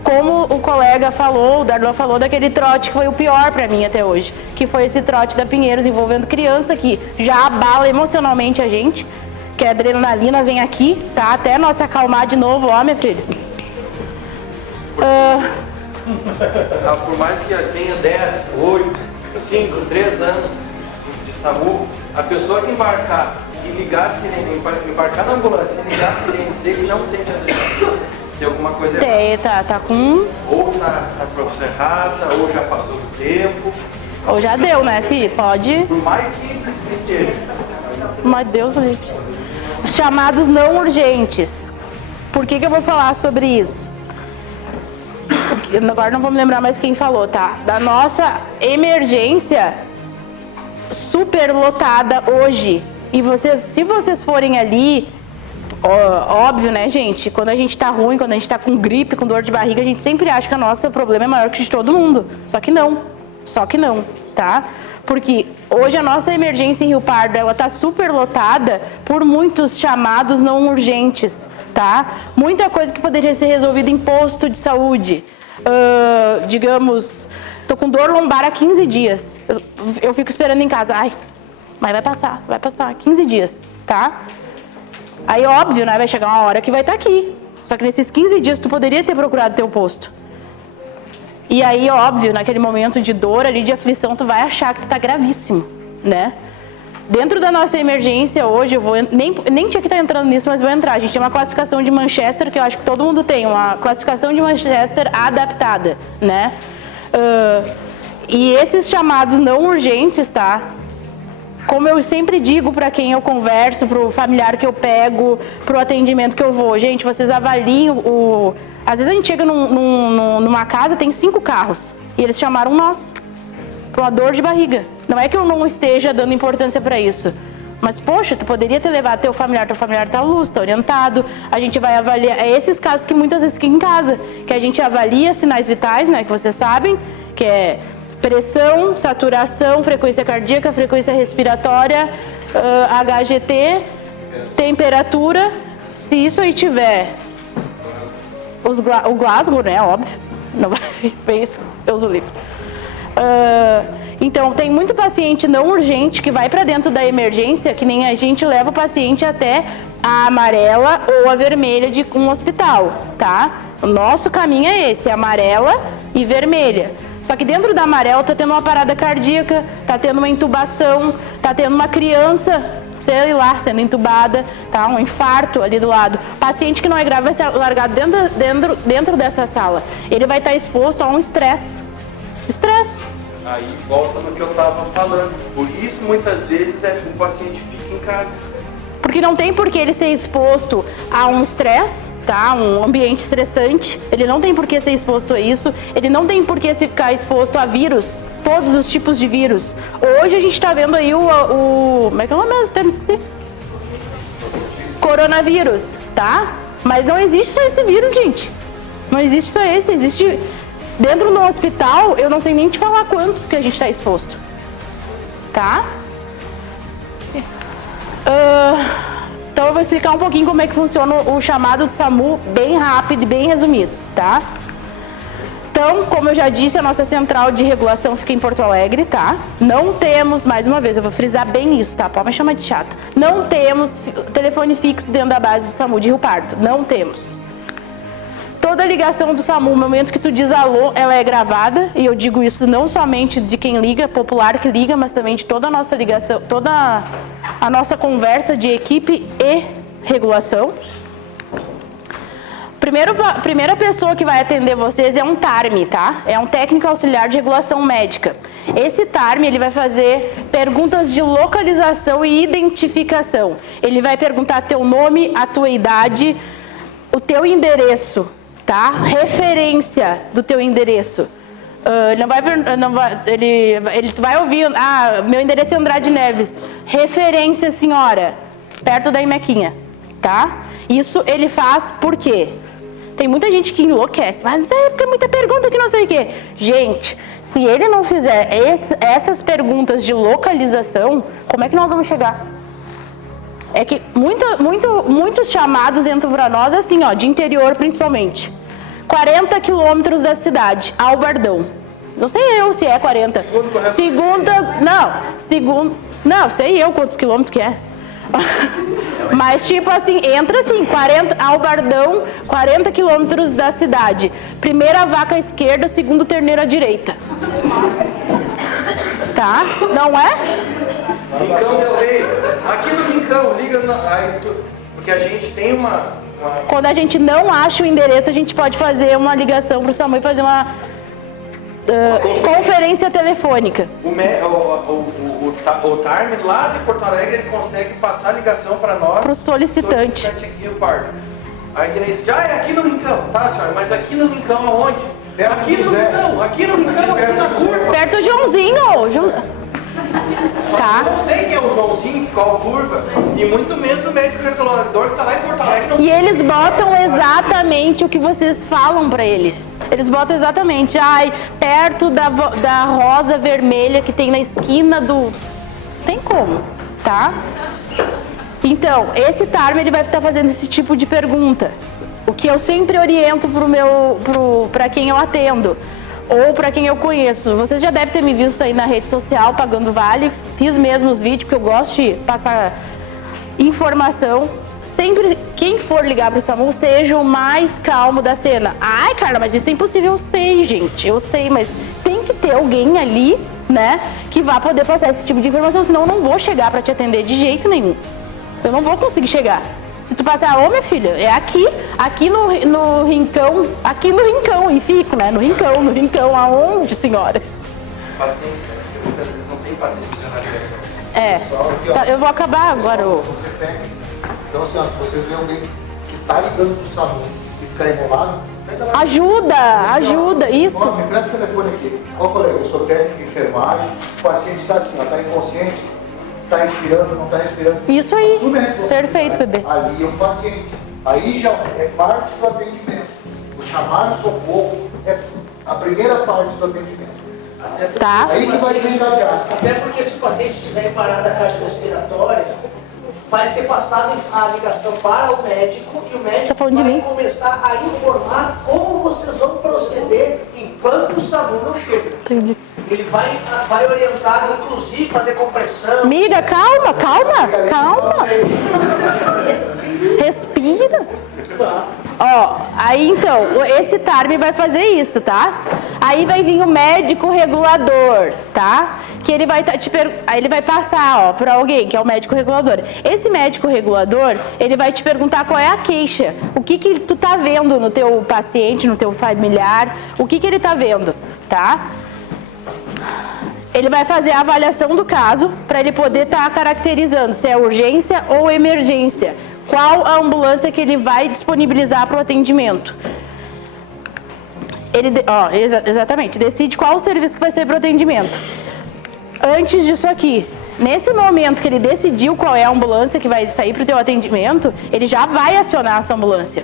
Como o colega falou, o Darlan falou daquele trote que foi o pior pra mim até hoje. Que foi esse trote da Pinheiros envolvendo criança que já abala emocionalmente a gente. Que a adrenalina vem aqui, tá? Até nós se acalmar de novo, ó, minha filha. Por mais que tenha 10, 8, 5, 3 anos de SAMU, a pessoa que embarcar e ligar a sirene, embarcar na ambulância e ligar a sirene, dizer que não sente adrenalina, tem alguma coisa errada. Tá com... Ou tá profissão errada, ou já passou do tempo. Ou já deu, né, filho? Pode... Por mais simples que seja. Mas Deus livre. Chamados não urgentes. Por que eu vou falar sobre isso? Porque agora não vou me lembrar mais quem falou, tá? Da nossa emergência super lotada hoje. E se vocês forem ali, óbvio, né, gente? Quando a gente tá ruim, quando a gente tá com gripe, com dor de barriga, a gente sempre acha que o nosso problema é maior que o de todo mundo. Só que não, tá? Porque hoje a nossa emergência em Rio Pardo, ela tá super lotada por muitos chamados não urgentes, tá? Muita coisa que poderia ser resolvida em posto de saúde. Digamos, tô com dor lombar há 15 dias. Eu fico esperando em casa. Mas vai passar 15 dias, tá? Aí, óbvio, né? Vai chegar uma hora que vai estar aqui. Só que nesses 15 dias tu poderia ter procurado teu posto. E aí, óbvio, naquele momento de dor ali, de aflição, tu vai achar que tu tá gravíssimo, né? Dentro da nossa emergência hoje, eu vou nem tinha que estar entrando nisso, mas vou entrar. A gente tem uma classificação de Manchester, que eu acho que todo mundo tem, uma classificação de Manchester adaptada, né? E esses chamados não urgentes, tá? Como eu sempre digo para quem eu converso, pro familiar que eu pego, pro atendimento que eu vou, gente, vocês avaliem Às vezes a gente chega numa casa, tem 5 carros, e eles chamaram nós, pra uma dor de barriga. Não é que eu não esteja dando importância para isso, mas, poxa, tu poderia ter levado teu familiar tá luz, tá orientado, a gente vai avaliar, é esses casos que muitas vezes ficam em casa, que a gente avalia sinais vitais, né, que vocês sabem, que é pressão, saturação, frequência cardíaca, frequência respiratória, HGT, temperatura. Se isso aí tiver o Glasgow, né, óbvio, não vai ver isso, Deus o livre. Então, tem muito paciente não urgente que vai para dentro da emergência, que nem a gente leva o paciente até a amarela ou a vermelha de um hospital, tá? O nosso caminho é esse, amarela e vermelha. Só que dentro da amarela tá tendo uma parada cardíaca, tá tendo uma intubação, tá tendo uma criança, sei lá, sendo entubada, tá? Um infarto ali do lado. Paciente que não é grave vai ser largado dentro dessa sala. Ele vai estar exposto a um estresse. Estresse. Aí volta no que eu estava falando. Por isso, muitas vezes, o paciente fica em casa. Porque não tem por que ele ser exposto a um estresse, tá? Um ambiente estressante. Ele não tem por que ser exposto a isso. Ele não tem por que ficar exposto a vírus. Todos os tipos de vírus. Hoje a gente está vendo aí como é que é o nome mesmo? Esqueci. Coronavírus, tá? Mas não existe só esse vírus, gente. Não existe só esse. Existe... Dentro do hospital, eu não sei nem te falar quantos que a gente está exposto. Tá? Então eu vou explicar um pouquinho como é que funciona o chamado do SAMU, bem rápido e bem resumido, tá? Então, como eu já disse, a nossa central de regulação fica em Porto Alegre, tá? Não temos, mais uma vez, eu vou frisar bem isso, tá? Pode me chamar de chata. Não temos telefone fixo dentro da base do SAMU de Rio Pardo. Não temos. Toda ligação do SAMU, no momento que tu diz alô, ela é gravada. E eu digo isso não somente de quem liga, popular que liga, mas também de toda a nossa ligação, toda a nossa conversa de equipe e regulação. Primeira pessoa que vai atender vocês é um TARM, tá? É um técnico auxiliar de regulação médica. Esse TARM, ele vai fazer perguntas de localização e identificação. Ele vai perguntar teu nome, a tua idade, o teu endereço, tá? Referência do teu endereço. Ele vai ouvir, meu endereço é Andrade Neves. Referência, senhora, perto da Imequinha, tá? Isso ele faz por quê? Tem muita gente que enlouquece, mas é porque é muita pergunta que não sei o quê. Gente, se ele não fizer essas perguntas de localização, como é que nós vamos chegar? É que muitos chamados entram para nós assim, ó, de interior principalmente. 40 quilômetros da cidade, Albardão. Não sei eu se é 40. Não, sei eu quantos quilômetros que é. Mas tipo assim, entra assim, 40, Albardão, 40 quilômetros da cidade. Primeira vaca à esquerda, segundo terneiro à direita. Tá? Não é? Rincão Del Rey. Aqui no Rincão, liga porque a gente tem uma... Quando a gente não acha o endereço, a gente pode fazer uma ligação pro SAMU e fazer uma conferência telefônica. O TARM lá de Porto Alegre, ele consegue passar a ligação para nós. Pro solicitante. Aqui no Pardo. Aí que nem isso. É aqui no Rincão. Tá, senhora, mas aqui no Rincão aonde? Aqui no Rincão, aqui na curva. Perto do Joãozinho. Tá. Eu não sei quem é o Joãozinho, qual curva, e muito menos o médico regulador que está lá em Porto Alegre. E eles botam exatamente o que vocês falam pra ele. Eles botam exatamente, perto da rosa vermelha que tem na esquina do... Tem como, tá? Então, esse TARM, ele vai estar fazendo esse tipo de pergunta. O que eu sempre oriento pra quem eu atendo. Ou para quem eu conheço. Vocês já devem ter me visto aí na rede social pagando vale. Fiz mesmo os vídeos, porque eu gosto de passar informação. Sempre, quem for ligar pro SAMU, seja o mais calmo da cena. Ai, Carla, mas isso é impossível. Eu sei, gente. Eu sei, mas tem que ter ter alguém ali, né, que vai poder passar esse tipo de informação, senão eu não vou chegar para te atender de jeito nenhum. Eu não vou conseguir chegar. Se tu passar, ô minha filha, é aqui no rincão, e fico, né, no rincão, aonde, senhora? Paciência, porque muitas vezes não tem paciência na direção. Tá, eu vou acabar agora. Você pega. Então, assim, ó, se vocês veem alguém que está ligando pro SAMU e ficar enrolado, pega lá. Ajuda, isso. Ó, me presta o telefone aqui. Ó, colega, eu sou técnico de enfermagem, o paciente está assim, ó, está inconsciente, está respirando, não está respirando. Isso aí. Assume a responsabilidade. Perfeito, bebê. Ali é um paciente. Aí já é parte do atendimento. O chamar socorro é a primeira parte do atendimento. Tá. Aí que vai descadear. Até porque se o paciente estiver em parada cardiorrespiratória, vai ser passada a ligação para o médico e o médico Tá falando de vai mim? começar a informar como vocês vão proceder enquanto o SAMU não chega. Entendi. Ele vai orientar, inclusive, fazer compressão. Amiga, calma. Respira. Ó, aí então, esse TARM vai fazer isso, tá? Aí vai vir o médico regulador, tá? Que ele vai aí ele vai passar, ó, para alguém que é o médico regulador. Esse médico regulador, ele vai te perguntar qual é a queixa. O que tu tá vendo no teu paciente, no teu familiar? O que ele tá vendo, tá? Ele vai fazer a avaliação do caso para ele poder estar caracterizando se é urgência ou emergência. Qual a ambulância que ele vai disponibilizar para o atendimento. Ele, exatamente, decide qual o serviço que vai ser para o atendimento. Antes disso aqui, nesse momento que ele decidiu qual é a ambulância que vai sair para o teu atendimento, ele já vai acionar essa ambulância.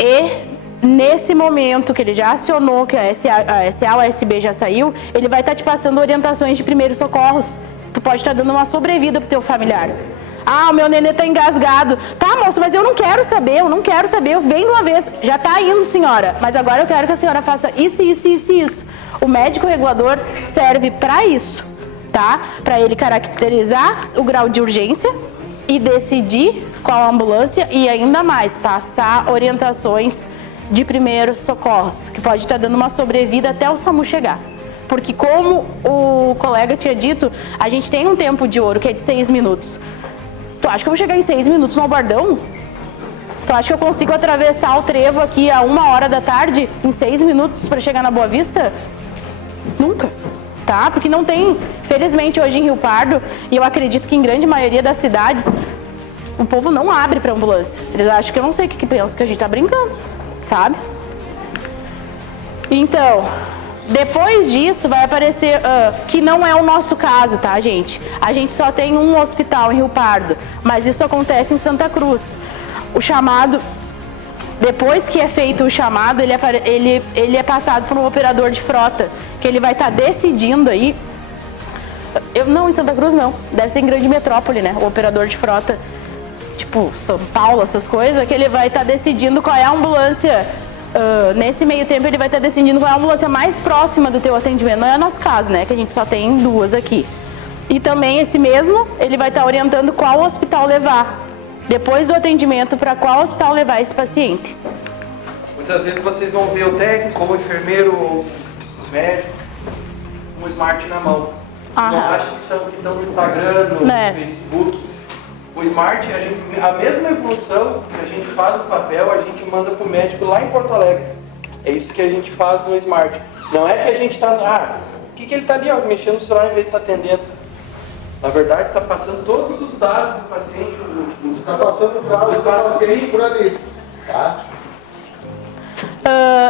E nesse momento que ele já acionou, que a SA ou a SB já saiu, ele vai estar te passando orientações de primeiros socorros. Tu pode estar dando uma sobrevida pro teu familiar. Ah, o meu nenê tá engasgado. Tá, moço, mas eu não quero saber, eu venho uma vez. Já tá indo, senhora, mas agora eu quero que a senhora faça isso. O médico regulador serve para isso, tá? Para ele caracterizar o grau de urgência e decidir qual a ambulância e ainda mais, passar orientações de primeiros socorros, que pode estar dando uma sobrevida até o SAMU chegar. Porque como o colega tinha dito, a gente tem um tempo de ouro que é de 6 minutos. Tu acha que eu vou chegar em 6 minutos no Bordão? Tu acha que eu consigo atravessar o trevo aqui a 1h da tarde em 6 minutos para chegar na Boa Vista? Nunca, tá? Porque não tem, felizmente hoje em Rio Pardo, e eu acredito que em grande maioria das cidades, o povo não abre para ambulância. Eles acham que eu não sei o que pensam, que a gente tá brincando, sabe? Então, depois disso vai aparecer, que não é o nosso caso, tá, gente? A gente só tem um hospital em Rio Pardo, mas isso acontece em Santa Cruz. O chamado, depois que é feito o chamado, ele é passado por um operador de frota, que ele vai estar decidindo aí. Não, em Santa Cruz não, deve ser em grande metrópole, né? O operador de frota, tipo São Paulo, essas coisas, que ele vai estar decidindo qual é a ambulância. Nesse meio tempo ele vai estar decidindo qual é a ambulância mais próxima do teu atendimento. Não é o nosso caso, né? Que a gente só tem 2 aqui. E também esse mesmo, ele vai estar orientando qual hospital levar. Depois do atendimento, para qual hospital levar esse paciente. Muitas vezes vocês vão ver o técnico, ou o enfermeiro, ou o médico, um smart na mão. Não acham que estão no Instagram, no Facebook. O Smart, a mesma evolução que a gente faz no papel, a gente manda para o médico lá em Porto Alegre. É isso que a gente faz no Smart. Não é que a gente está... o que ele está ali, ó, mexendo no celular em vez de estar atendendo? Na verdade, está passando todos os dados do paciente. Está passando o caso do paciente por ali. Tá?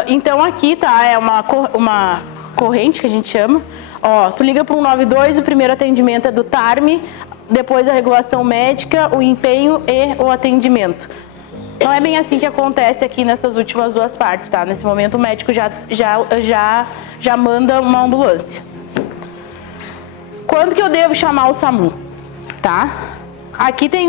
Então aqui, tá, é uma corrente que a gente chama. Ó, tu liga para o 192, o primeiro atendimento é do TARM, depois a regulação médica, o empenho e o atendimento. Não é bem assim que acontece aqui nessas últimas 2 partes, tá? Nesse momento o médico já manda uma ambulância. Quando que eu devo chamar o SAMU? Tá? Aqui tem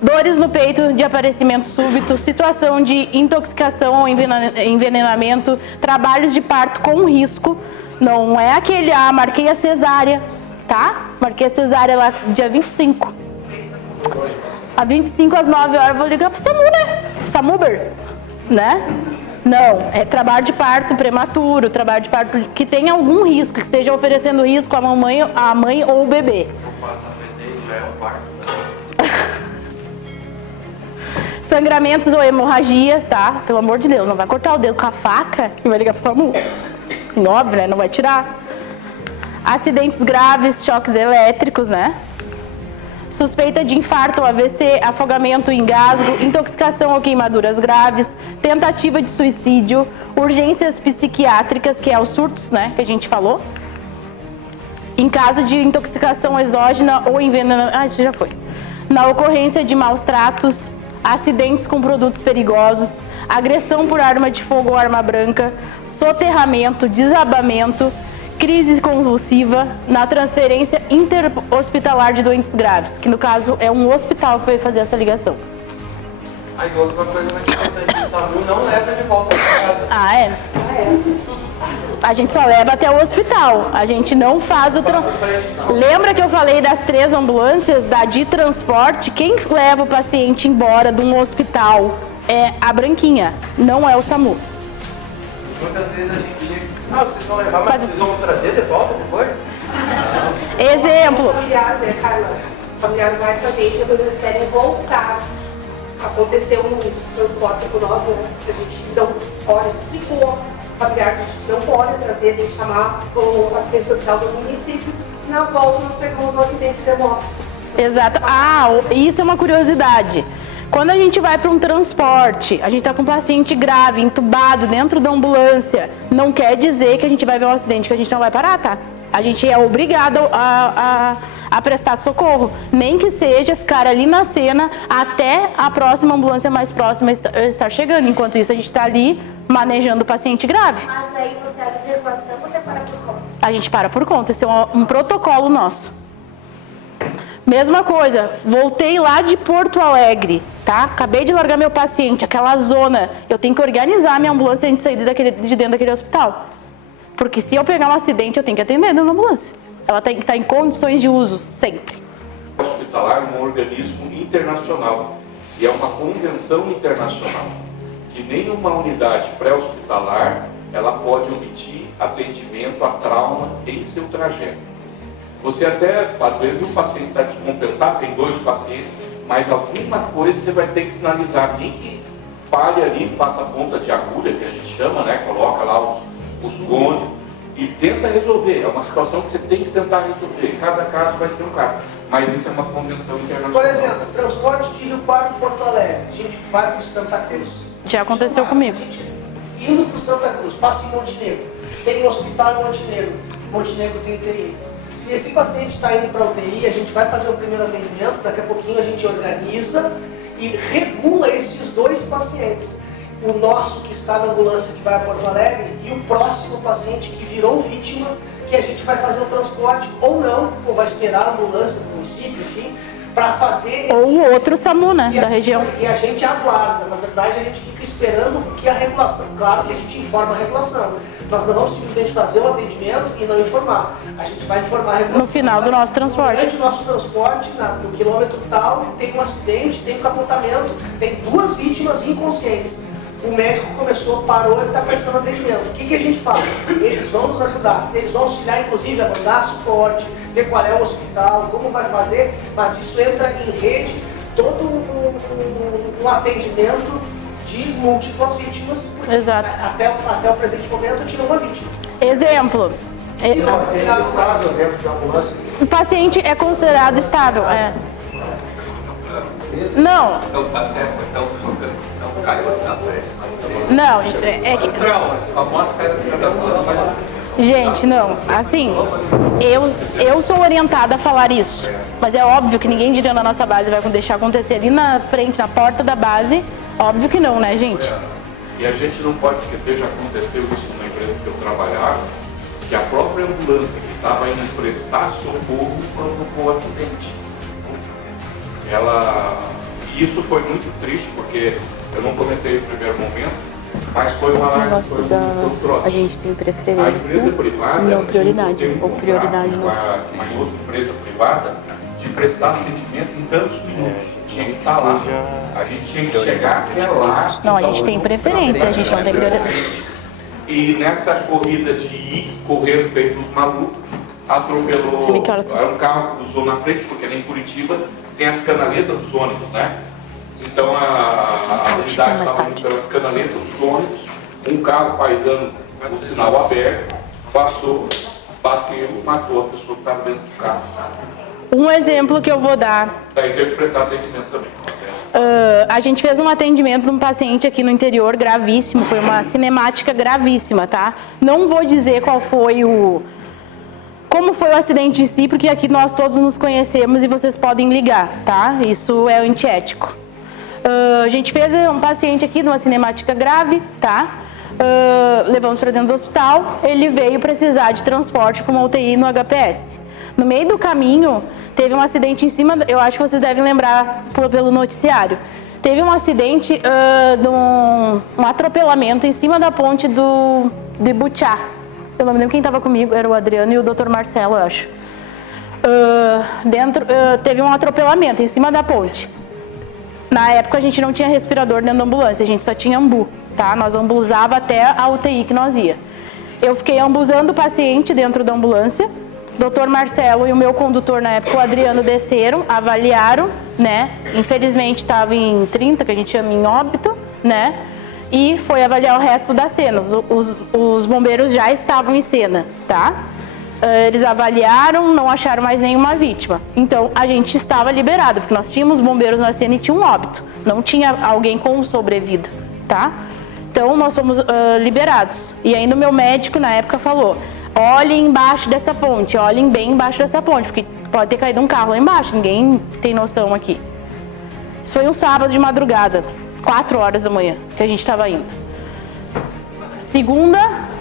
dores no peito de aparecimento súbito, situação de intoxicação ou envenenamento, trabalhos de parto com risco. Não é aquele, marquei a cesárea, tá? Marquei a cesárea lá dia 25. A 25 às 9 horas eu vou ligar pro SAMU, né? SAMUber, né? Não, é trabalho de parto prematuro, trabalho de parto que tenha algum risco, que esteja oferecendo risco à mãe ou o bebê. Não passa a desejo, já é um parto. Sangramentos ou hemorragias, tá? Pelo amor de Deus, não vai cortar o dedo com a faca e vai ligar pro SAMU. Assim, óbvio, né? Não vai tirar. Acidentes graves, choques elétricos, né? Suspeita de infarto, AVC, afogamento, engasgo, intoxicação ou queimaduras graves, tentativa de suicídio, urgências psiquiátricas, que é os surtos, né, que a gente falou. Em caso de intoxicação exógena ou envenenamento, isso já foi. Na ocorrência de maus tratos, acidentes com produtos perigosos, agressão por arma de fogo ou arma branca, soterramento, desabamento, crise convulsiva, na transferência interhospitalar de doentes graves, que no caso é um hospital que vai fazer essa ligação. Aí outra coisa muito importante, o SAMU não leva de volta para casa. Ah, é? A gente só leva até o hospital, a gente não faz o transporte. Lembra que eu falei das 3 ambulâncias da de transporte? Quem leva o paciente embora de um hospital é a branquinha, não é o SAMU. Muitas vezes a gente diz, vocês vão levar, mas vocês vão trazer de volta depois? Exemplo. O familiar, né, Carla? O familiar vai com a gente, depois eles querem voltar. Aconteceu um transporte por nós, né? A gente não pode, explicou. O familiar não pode trazer, tem que chamar a assistência social do município. Na volta, nós pegamos um acidente de moto. Exato. Isso é uma curiosidade. Quando a gente vai para um transporte, a gente está com um paciente grave, entubado dentro da ambulância, não quer dizer que a gente vai ver um acidente, que a gente não vai parar, tá? A gente é obrigado a prestar socorro, nem que seja ficar ali na cena até a próxima ambulância mais próxima estar chegando. Enquanto isso, a gente está ali manejando o paciente grave. Mas aí você abre circulação ou você para por conta? A gente para por conta, esse é um protocolo nosso. Mesma coisa, voltei lá de Porto Alegre, tá? Acabei de largar meu paciente, aquela zona. Eu tenho que organizar minha ambulância antes de sair de dentro daquele hospital. Porque se eu pegar um acidente, eu tenho que atender dentro da ambulância. Ela tem que estar em condições de uso, sempre. O hospitalar é um organismo internacional e é uma convenção internacional que nenhuma unidade pré-hospitalar ela pode omitir atendimento a trauma em seu trajeto. Você até, às vezes o paciente está descompensado, tem 2 pacientes, mas alguma coisa você vai ter que sinalizar, nem que pare ali, faça a ponta de agulha, que a gente chama, né? Coloca lá os cones e tenta resolver. É uma situação que você tem que tentar resolver. Cada caso vai ser um caso, mas isso é uma convenção internacional. Por exemplo, transporte de Rio Pardo, Porto Alegre, a gente vai para Santa Cruz. Já aconteceu comigo. Indo para Santa Cruz, passa em Montenegro, tem um hospital em Montenegro, Montenegro tem UTI. Se esse paciente está indo para a UTI, a gente vai fazer o primeiro atendimento, daqui a pouquinho a gente organiza e regula esses 2 pacientes. O nosso que está na ambulância que vai a Porto Alegre e o próximo paciente que virou vítima, que a gente vai fazer o transporte ou não, ou vai esperar a ambulância do município, enfim, para fazer esse... Ou outro SAMU, né, da região. E a gente aguarda, na verdade a gente fica esperando que a regulação, claro que a gente informa a regulação. Nós não vamos simplesmente fazer o atendimento e não informar. A gente vai informar a regulação. No final do nosso transporte. Durante o nosso transporte, no quilômetro tal, tem um acidente, tem um capotamento, tem 2 vítimas inconscientes. O médico parou e está prestando atendimento. O que a gente faz? Eles vão nos ajudar, eles vão auxiliar, inclusive, a mandar suporte, ver qual é o hospital, como vai fazer, mas isso entra em rede, todo um atendimento de múltiplas vítimas. Exato. Até o presente momento, tinha uma vítima. Exemplo. O paciente é considerado estável. Não. Não, é que... Gente, não. Assim, eu sou orientada a falar isso. Mas é óbvio que ninguém de dentro da nossa base vai deixar acontecer ali na frente, na porta da base. Óbvio que não, né, gente? E a gente não pode esquecer, já aconteceu isso numa empresa que eu trabalhava, que a própria ambulância que estava indo prestar socorro provocou acidente. E isso foi muito triste, porque eu não comentei no primeiro momento, mas foi um alarme, foi um troço. A gente tem A preferência, empresa privada, não prioridade, tem um ou prioridade contrato não. com uma outra empresa privada de prestar atendimento em tantos minutos. tinha que estar lá. A gente tinha que chegar até lá. Não, a gente tem preferência, a gente não tem prioridade. E nessa corrida de ir, correram feito os malucos, atropelou. Era um carro que cruzou na frente, porque ali em Curitiba tem as canaletas dos ônibus, né? Então a unidade estava indo pelas canaletas dos ônibus, um carro paisano com o sinal aberto, passou, bateu, matou a pessoa que estava dentro do carro. Um exemplo que eu vou dar. Daí teve que prestar atendimento também. A gente fez um atendimento de um paciente aqui no interior gravíssimo, foi uma cinemática gravíssima, tá? Não vou dizer como foi o acidente em si, porque aqui nós todos nos conhecemos e vocês podem ligar, tá? Isso é antiético. A gente fez um paciente aqui numa cinemática grave, tá? Levamos para dentro do hospital, ele veio precisar de transporte para uma UTI no HPS. No meio do caminho, teve um acidente em cima, eu acho que vocês devem lembrar pelo noticiário. Teve um acidente de um atropelamento em cima da ponte de Ibutiá. Eu não me lembro quem estava comigo, era o Adriano e o Dr. Marcelo, eu acho. Teve um atropelamento em cima da ponte. Na época a gente não tinha respirador dentro da ambulância, a gente só tinha ambu, tá? Nós ambulava até a UTI que nós ia. Eu fiquei ambulando o paciente dentro da ambulância. Dr. Marcelo e o meu condutor na época, o Adriano, desceram, avaliaram, né? Infelizmente estava em 30, que a gente chama em óbito, né? E foi avaliar o resto das cenas. Os bombeiros já estavam em cena, tá? Eles avaliaram, não acharam mais nenhuma vítima. Então a gente estava liberado, porque nós tínhamos bombeiros na cena e tinha um óbito. Não tinha alguém com sobrevida, tá? Então nós fomos liberados. E ainda o meu médico na época falou: olhem embaixo dessa ponte, olhem bem embaixo dessa ponte, porque pode ter caído um carro lá embaixo, ninguém tem noção aqui. Isso foi um sábado de madrugada, 4 horas da manhã, que a gente estava indo. Segunda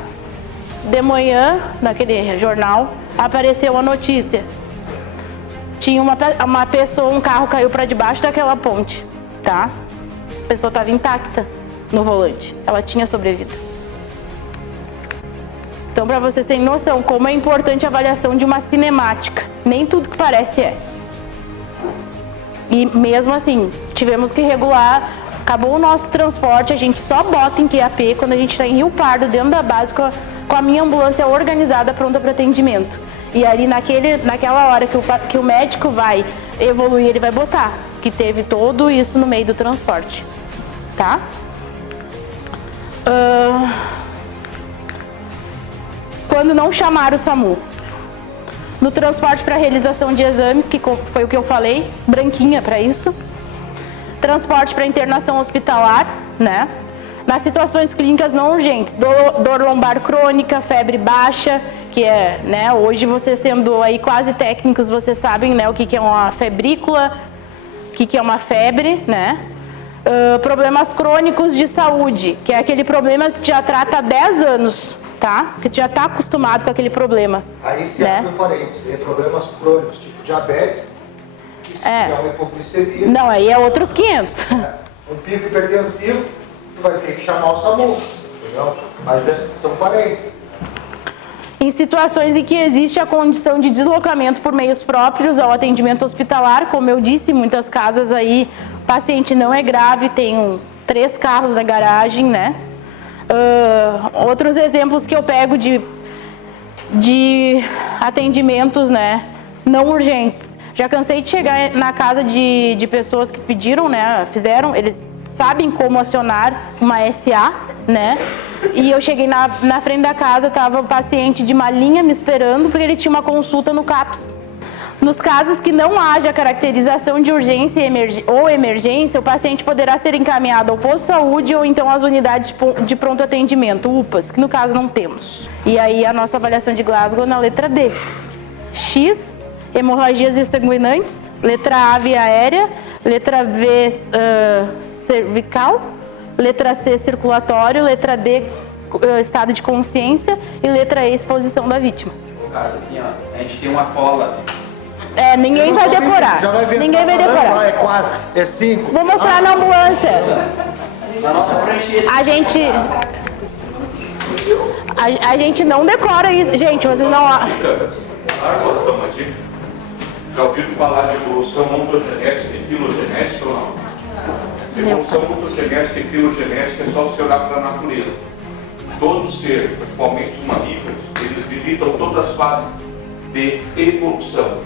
de manhã, naquele jornal, apareceu a notícia. Tinha uma pessoa, um carro caiu para debaixo daquela ponte, tá? A pessoa estava intacta no volante, ela tinha sobrevivido. Então, para vocês terem noção como é importante a avaliação de uma cinemática. Nem tudo que parece é. E mesmo assim, tivemos que regular. Acabou o nosso transporte, a gente só bota em QAP quando a gente está em Rio Pardo, dentro da base, com a minha ambulância organizada, pronta para atendimento. E ali naquela hora que o médico vai evoluir, ele vai botar que teve tudo isso no meio do transporte. Tá? Quando não chamar o SAMU. No transporte para realização de exames, que foi o que eu falei, branquinha para isso. Transporte para internação hospitalar, né? Nas situações clínicas não urgentes, dor lombar crônica, febre baixa, que é, né? Hoje vocês sendo aí quase técnicos, vocês sabem, né? O que é uma febrícula, o que é uma febre, né? Problemas crônicos de saúde, que é aquele problema que já trata há 10 anos. Tá? Que tu já está acostumado com aquele problema. Aí se abre um parênteses, tem problemas crônicos, tipo diabetes, que se é uma hipoglicemia. Não, aí é outros 500. Um pico hipertensivo, tu vai ter que chamar o SAMU, entendeu? Mas são parênteses. Em situações em que existe a condição de deslocamento por meios próprios ao atendimento hospitalar, como eu disse, muitas casas aí, o paciente não é grave, tem 3 carros na garagem, né? Outros exemplos que eu pego de atendimentos, né, não urgentes. Já cansei de chegar na casa de pessoas que pediram, né, eles sabem como acionar uma SA, né, e eu cheguei na frente da casa, estava o paciente de malinha me esperando porque ele tinha uma consulta no CAPS. Nos casos que não haja caracterização de urgência ou emergência, o paciente poderá ser encaminhado ao posto de saúde ou então às unidades de pronto atendimento, UPAs, que no caso não temos. E aí a nossa avaliação de Glasgow na letra D. X, hemorragias exsanguinantes, letra A, via aérea, letra B, cervical, letra C, circulatório, letra D, estado de consciência e letra E, exposição da vítima. Cara, assim, ó, a gente tem uma cola. Ninguém vai decorar. Ninguém vai decorar. É 4, é 5. Vou mostrar na ambulância. Na nossa prancheta. A gente não decora isso. Gente, vocês não... Já ouviram falar de evolução ontogenética e filogenética ou não? Evolução ontogenética e filogenética é só você olhar para a natureza. Todo ser, principalmente os mamíferos, eles visitam todas as fases de evolução.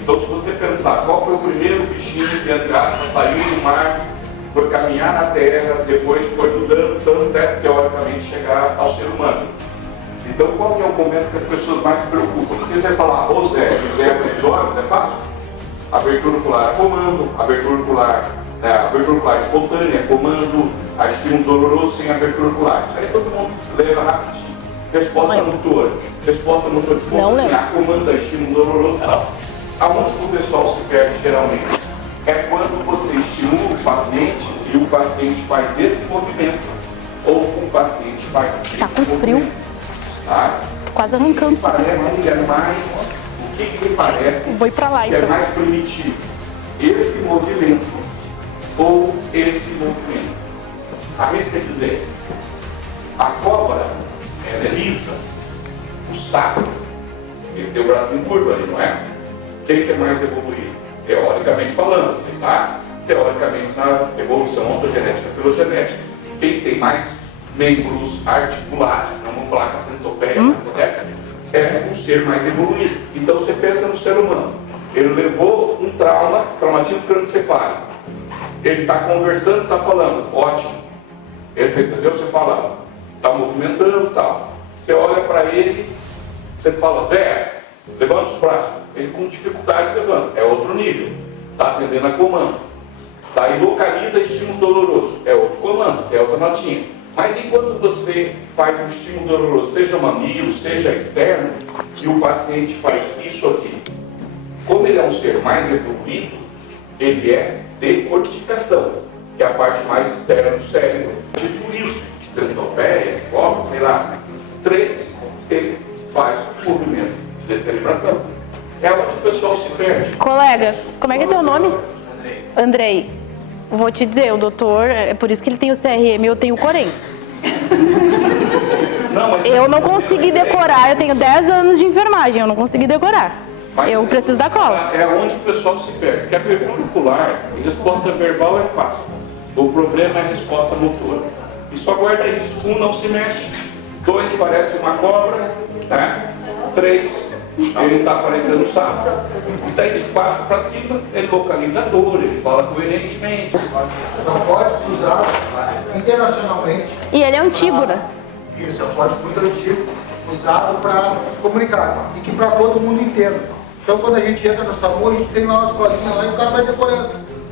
Então, se você pensar qual foi o primeiro bichinho que, entre aspas, saiu do mar, foi caminhar na terra, depois foi mudando tanto até teoricamente chegar ao ser humano. Então, qual que é o momento que as pessoas mais se preocupam? Porque você vai falar, José dos olhos, é fácil? Abertura ocular, comando, abertura ocular espontânea, comando, a estímulo doloroso sem abertura ocular. Isso aí todo mundo leva rapidinho. Resposta motora espontânea, comando, estímulo doloroso e tal. Aonde o pessoal se perde geralmente? É quando você estimula o paciente e o paciente faz esse movimento, ou o paciente faz esse movimento. Tá? Quase arrancando. Parece que é mais, o que parece vou ir pra lá, que então. é mais primitivo? Esse movimento ou esse movimento? Arrisca dizer, a cobra, ela é lisa, o sapo, ele tem o bracinho curvo ali, não é? Quem que é mais evoluído? Teoricamente falando, tá? Teoricamente na evolução ontogenética e filogenética, quem tem mais membros articulares, não vamos falar com a centopeia, é um ser mais evoluído. Então você pensa no ser humano, ele levou um traumatismo crânioencefálico, ele está conversando, está falando, ótimo, você entendeu? Você fala, está movimentando e tal, você olha para ele, você fala, Zé, levanta os braços. Ele com dificuldade levanta, é outro nível, está atendendo a comando. Daí localiza estímulo doloroso, é outro comando, é outra notinha. Mas enquanto você faz um estímulo doloroso, seja mamilo, seja externo, e o paciente faz isso aqui, como ele é um ser mais evoluído, ele é decorticação, que é a parte mais externa do cérebro. Tipo isso, centopeia, cobra, sei lá. 3, ele faz o movimento de celebração. É onde o pessoal se perde. Colega, como é que é teu nome? Andrei. Vou te dizer, o doutor, é por isso que ele tem o CRM e eu tenho o Corém. Eu não consegui decorar, eu tenho 10 anos de enfermagem, eu não consegui decorar. Eu preciso da cola. É onde o pessoal se perde. Porque a abertura ocular, a resposta verbal é fácil. O problema é a resposta motora. E só guarda isso. 1 não se mexe. 2 parece uma cobra. Né? 3, ele está parecendo um sapo. E daí de 4 para cima, ele localiza a dor, ele fala coerentemente. Não pode se usar internacionalmente. E ele é antigo, né? Isso, é um código muito antigo, usado para se comunicar. E que para todo mundo entenda. Então quando a gente entra no SAMU, a gente tem lá umas colinhas lá e o cara vai decorando.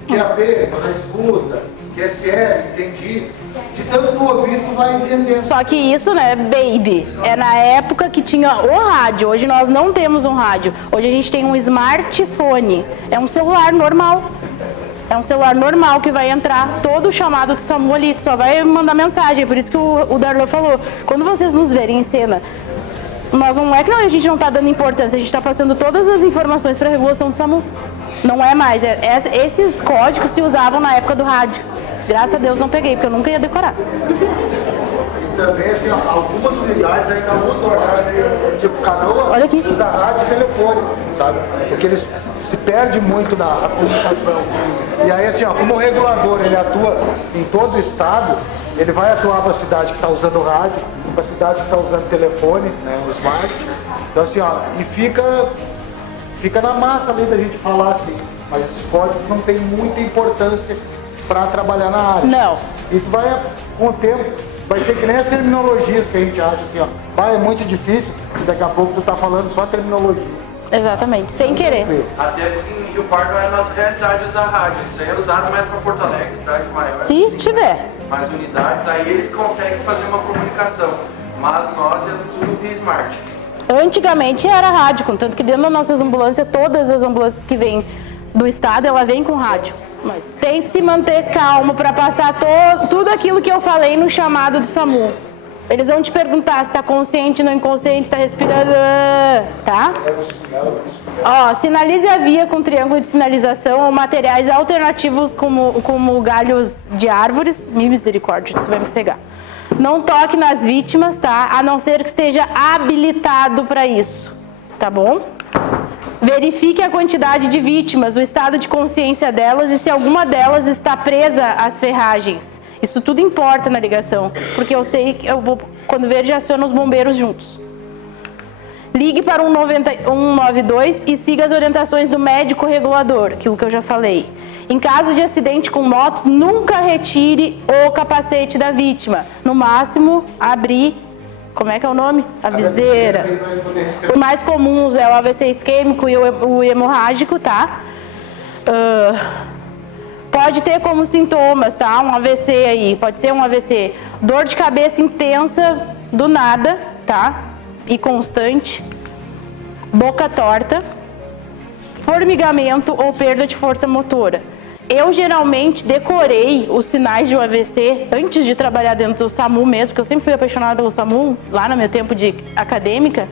QAP, na escuta, QSL, entendi. De tanto tu ouvir, tu vai entendendo. Só que isso, né, baby, é na época que tinha o rádio. Hoje nós não temos um rádio. Hoje a gente tem um smartphone. É um celular normal. É um celular normal que vai entrar todo o chamado do SAMU ali. Só vai mandar mensagem. É por isso que o Darlan falou. Quando vocês nos verem em cena, nós não é que a gente não está dando importância. A gente está passando todas as informações para a regulação do SAMU. Não é mais. Esses códigos se usavam na época do rádio. Graças a Deus não peguei, porque eu nunca ia decorar. E também, assim, ó, algumas unidades ainda usam rádio, tipo Canoa, olha aqui, usa rádio e telefone, sabe? Porque eles se perdem muito na comunicação. E aí, assim, ó, como o regulador, ele atua em todo o estado, ele vai atuar para a cidade que está usando rádio, para a cidade que está usando telefone, né, o smart. Então, assim, ó, e fica na massa ali da gente falar, assim, mas esses códigos não tem muita importância para trabalhar na área. Não. Isso vai, com o tempo, vai ser que nem as terminologias que a gente acha assim, ó. É muito difícil, e daqui a pouco tu tá falando só terminologia. Exatamente, sem querer. Até porque em Rio Pardo é a nossa realidade usar rádio. Isso aí é usado mais para Porto Alegre, cidades maiores. Se tiver. Mais unidades, aí eles conseguem fazer uma comunicação. Mas nós é tudo via smart. Antigamente era rádio, contanto que dentro das nossas ambulâncias, todas as ambulâncias que vêm do estado, ela vem com rádio. Mas tem que se manter calmo para passar tudo aquilo que eu falei no chamado do SAMU. Eles vão te perguntar se está consciente, não inconsciente, está respirando, tá? Ó, sinalize a via com triângulo de sinalização ou materiais alternativos como galhos de árvores. Misericórdia, isso vai me cegar. Não toque nas vítimas, tá? A não ser que esteja habilitado para isso, tá bom? Verifique a quantidade de vítimas, o estado de consciência delas e se alguma delas está presa às ferragens. Isso tudo importa na ligação, porque eu sei que eu vou, quando ver, já aciono os bombeiros juntos. Ligue para 192 e siga as orientações do médico regulador, aquilo que eu já falei. Em caso de acidente com motos, nunca retire o capacete da vítima. No máximo, abrir, como é que é o nome? A viseira. Os mais comuns é o AVC isquêmico e o hemorrágico, tá? Pode ter como sintomas, tá? Um AVC aí, pode ser um AVC. Dor de cabeça intensa, do nada, tá? E constante. Boca torta. Formigamento ou perda de força motora. Eu geralmente decorei os sinais de um AVC antes de trabalhar dentro do SAMU mesmo, porque eu sempre fui apaixonada pelo SAMU, lá no meu tempo de acadêmica.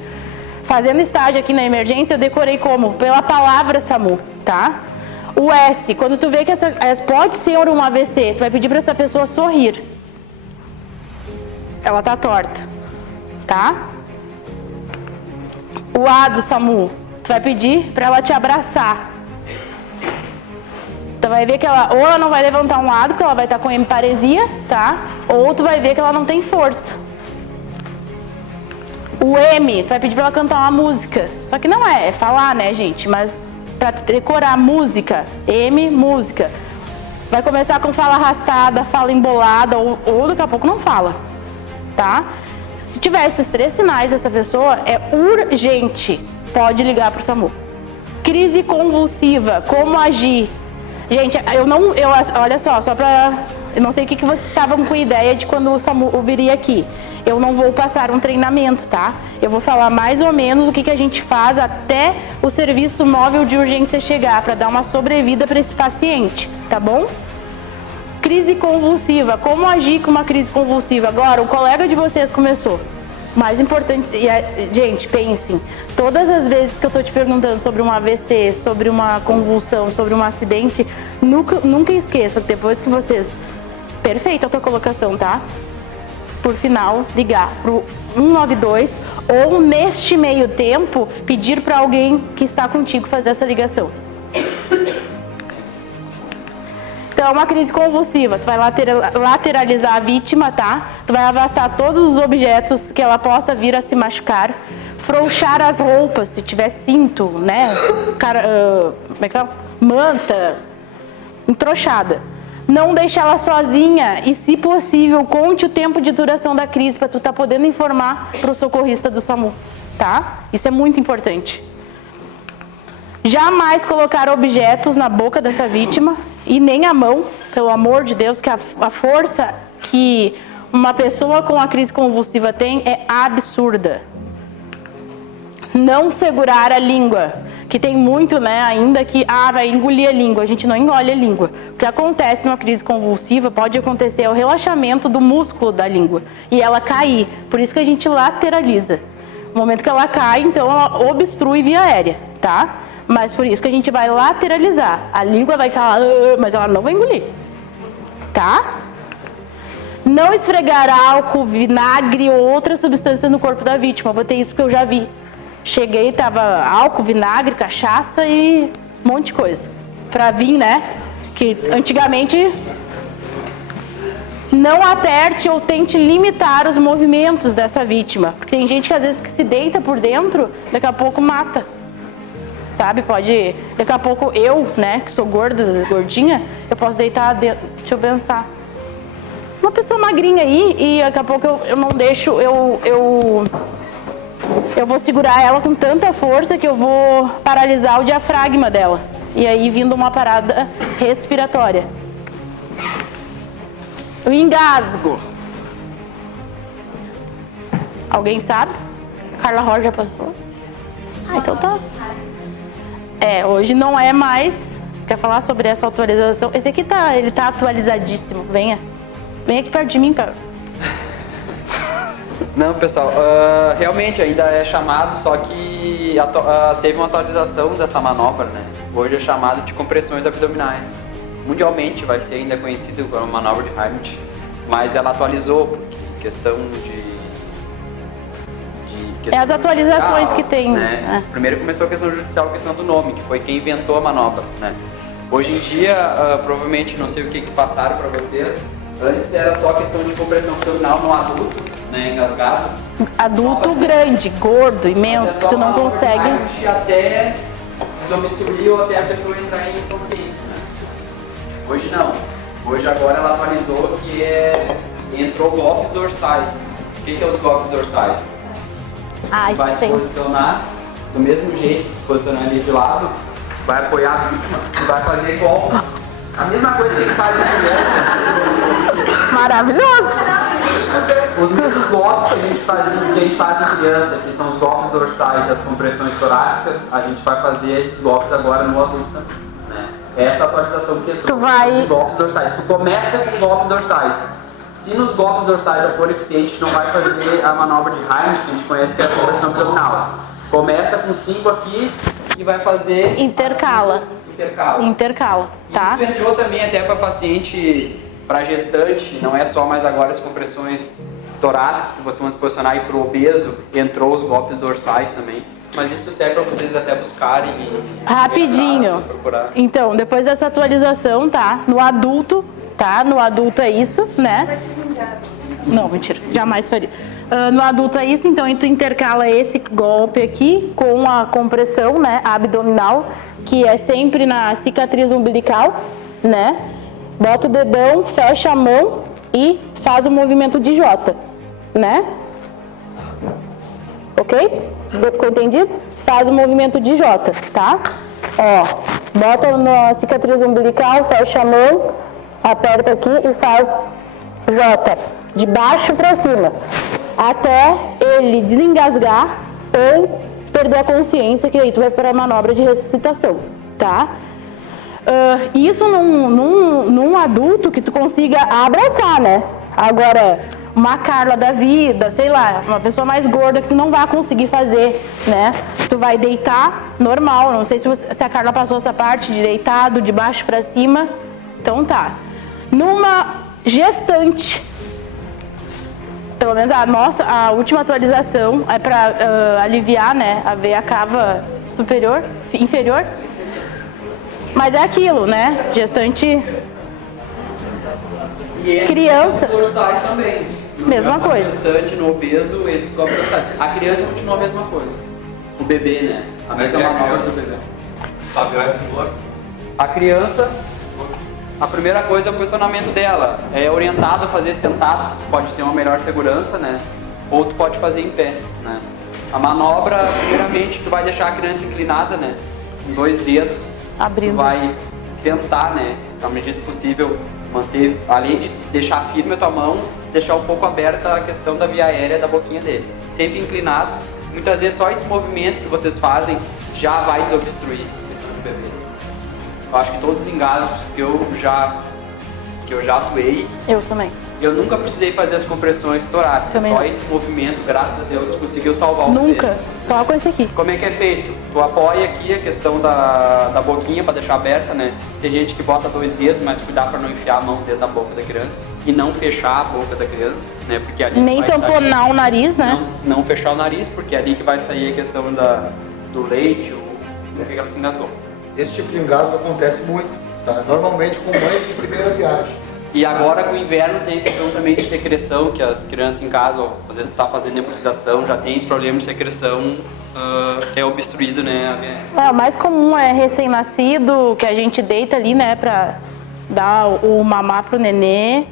Fazendo estágio aqui na emergência, eu decorei como? Pela palavra SAMU, tá? O S, quando tu vê que pode ser um AVC, tu vai pedir para essa pessoa sorrir. Ela tá torta, tá? O A do SAMU, tu vai pedir para ela te abraçar. Tu vai ver que ela, ou ela não vai levantar um lado, porque ela vai estar com hemiparesia, tá? Ou tu vai ver que ela não tem força. O M, tu vai pedir pra ela cantar uma música. Só que não é falar, né, gente? Mas pra tu decorar música, M, música. Vai começar com fala arrastada, fala embolada, ou daqui a pouco não fala, tá? Se tiver esses 3 sinais dessa pessoa, é urgente. Pode ligar pro SAMU. Crise convulsiva, como agir? Gente, olha só pra... Eu não sei o que vocês estavam com ideia de quando o SAMU viria aqui. Eu não vou passar um treinamento, tá? Eu vou falar mais ou menos o que a gente faz até o serviço móvel de urgência chegar, para dar uma sobrevida para esse paciente, tá bom? Crise convulsiva. Como agir com uma crise convulsiva? Agora, o colega de vocês começou. Mais importante, gente, pensem, todas as vezes que eu tô te perguntando sobre um AVC, sobre uma convulsão, sobre um acidente, nunca esqueça, depois que vocês... Perfeita a tua colocação, tá? Por final, ligar pro 192 ou, neste meio tempo, pedir para alguém que está contigo fazer essa ligação. Então, uma crise convulsiva, tu vai lateralizar a vítima, tá? Tu vai afastar todos os objetos que ela possa vir a se machucar, frouxar as roupas, se tiver cinto, né? Como é que fala? Manta, entrouxada. Não deixar ela sozinha e, se possível, conte o tempo de duração da crise para tu tá podendo informar pro socorrista do SAMU, tá? Isso é muito importante. Jamais colocar objetos na boca dessa vítima e nem a mão, pelo amor de Deus, que a força que uma pessoa com a crise convulsiva tem é absurda. Não segurar a língua, que tem muito, né, ainda que, vai engolir a língua. A gente não engole a língua. O que acontece numa crise convulsiva pode acontecer é o relaxamento do músculo da língua e ela cair. Por isso que a gente lateraliza. No momento que ela cai, então ela obstrui via aérea, tá? Mas por isso que a gente vai lateralizar. A língua vai falar, mas ela não vai engolir, tá? Não esfregar álcool, vinagre ou outra substância no corpo da vítima. Eu botei isso porque eu já vi. Cheguei, tava álcool, vinagre, cachaça e um monte de coisa. Pra vir, né? Que antigamente... Não aperte ou tente limitar os movimentos dessa vítima. Porque tem gente que às vezes que se deita por dentro, daqui a pouco mata. Sabe, pode... Daqui a pouco eu, né, que sou gorda, gordinha, eu posso deitar dentro... Deixa eu pensar. Uma pessoa magrinha aí e daqui a pouco eu não deixo... Eu vou segurar ela com tanta força que eu vou paralisar o diafragma dela. E aí vindo uma parada respiratória. O engasgo. Alguém sabe? Carla Rocha já passou? Então tá. Hoje não é mais. Quer falar sobre essa atualização? Esse aqui ele tá atualizadíssimo. Venha. Vem aqui perto de mim, cara. Não, pessoal, realmente ainda é chamado, só que teve uma atualização dessa manobra, né? Hoje é chamado de compressões abdominais. Mundialmente vai ser ainda conhecido como manobra de Heimlich, mas ela atualizou, porque questão questão as atualizações judicial, que tem, né? Primeiro começou a questão judicial, a questão do nome, que foi quem inventou a manobra, né? Hoje em dia, provavelmente, não sei o que passaram para vocês, antes era só questão de compressão abdominal no adulto, né, engasgado. Adulto grande, gordo, imenso, que tu não consegue. Até desobstruir ou até a pessoa entrar em inconsciência, né? Hoje não. Hoje agora ela atualizou que entrou golpes dorsais. O que é os golpes dorsais? Vai se posicionar do mesmo jeito, se posicionar ali de lado, vai apoiar a vítima e vai fazer igual a mesma coisa que a gente faz na criança. Maravilhoso! Os mesmos golpes que a gente faz em criança, que são os golpes dorsais e as compressões torácicas, a gente vai fazer esses golpes agora no adulto também, né? Essa atualização que entrou nos golpes dorsais. Tu começa com golpes dorsais. Se nos golpes dorsais já for eficiente, não vai fazer a manobra de Heimlich, que a gente conhece que é a compressão abdominal. Começa com 5 aqui e vai fazer... Intercala, tá? Isso entrou também até para paciente, para gestante, não é só mais agora as compressões torácicas, que você vai se posicionar e para o obeso, entrou os golpes dorsais também. Mas isso serve para vocês até buscarem rapidinho. Então, depois dessa atualização, tá? No adulto, tá? No adulto é isso, né? Não, mentira, jamais faria. No adulto é isso, então tu intercala esse golpe aqui com a compressão, né, abdominal, que é sempre na cicatriz umbilical, né? Bota o dedão, fecha a mão e faz o movimento de J, né? Ok? Ficou entendido? Faz o movimento de J, tá? Ó, bota na cicatriz umbilical, fecha a mão, aperta aqui e faz J, de baixo para cima, até ele desengasgar ou perder a consciência, que aí tu vai para a manobra de ressuscitação, tá? Isso num adulto que tu consiga abraçar, né? Agora, uma Carla da vida, sei lá, uma pessoa mais gorda que tu não vai conseguir fazer, né? Tu vai deitar normal, não sei se a Carla passou essa parte de deitado, de baixo para cima, então tá. Numa gestante, pelo menos a última atualização é para aliviar, né, a veia cava inferior, mas é aquilo, né, gestante, criança, dorsais também. Mesma coisa. No gestante, no obeso, eles golpes dorsais. A criança continua a mesma coisa. O bebê, né, a mesma manobra do bebê. A criança, a primeira coisa é o posicionamento dela. É orientado a fazer sentado, pode ter uma melhor segurança, né? Ou tu pode fazer em pé, né? A manobra, primeiramente, tu vai deixar a criança inclinada, né? Com 2 dedos. Abrindo. Tu vai tentar, né? Na medida possível, manter, além de deixar firme a tua mão, deixar um pouco aberta a questão da via aérea da boquinha dele. Sempre inclinado. Muitas vezes só esse movimento que vocês fazem já vai desobstruir a questão do bebê. Eu acho que todos os engasgos que eu já atuei, eu também. Eu nunca precisei fazer as compressões torácicas, também só não. Esse movimento, graças a Deus, conseguiu salvar o bebê. Nunca, só com esse aqui. Como é que é feito? Tu apoia aqui a questão da boquinha para deixar aberta, né? Tem gente que bota 2 dedos, mas cuidar para não enfiar a mão dentro da boca da criança e não fechar a boca da criança, né? Porque ali nem tamponar sair, o nariz, né? Não fechar o nariz, porque é ali que vai sair a questão do leite ou que ela se engasgou. Esse tipo de engasgo acontece muito, tá? Normalmente com mães de primeira viagem. E agora com o inverno tem a questão também de secreção, que as crianças em casa, às vezes está fazendo nebulização, já tem esse problema de secreção, é obstruído, né? O mais comum é recém-nascido, que a gente deita ali, né, pra dar o mamar pro nenê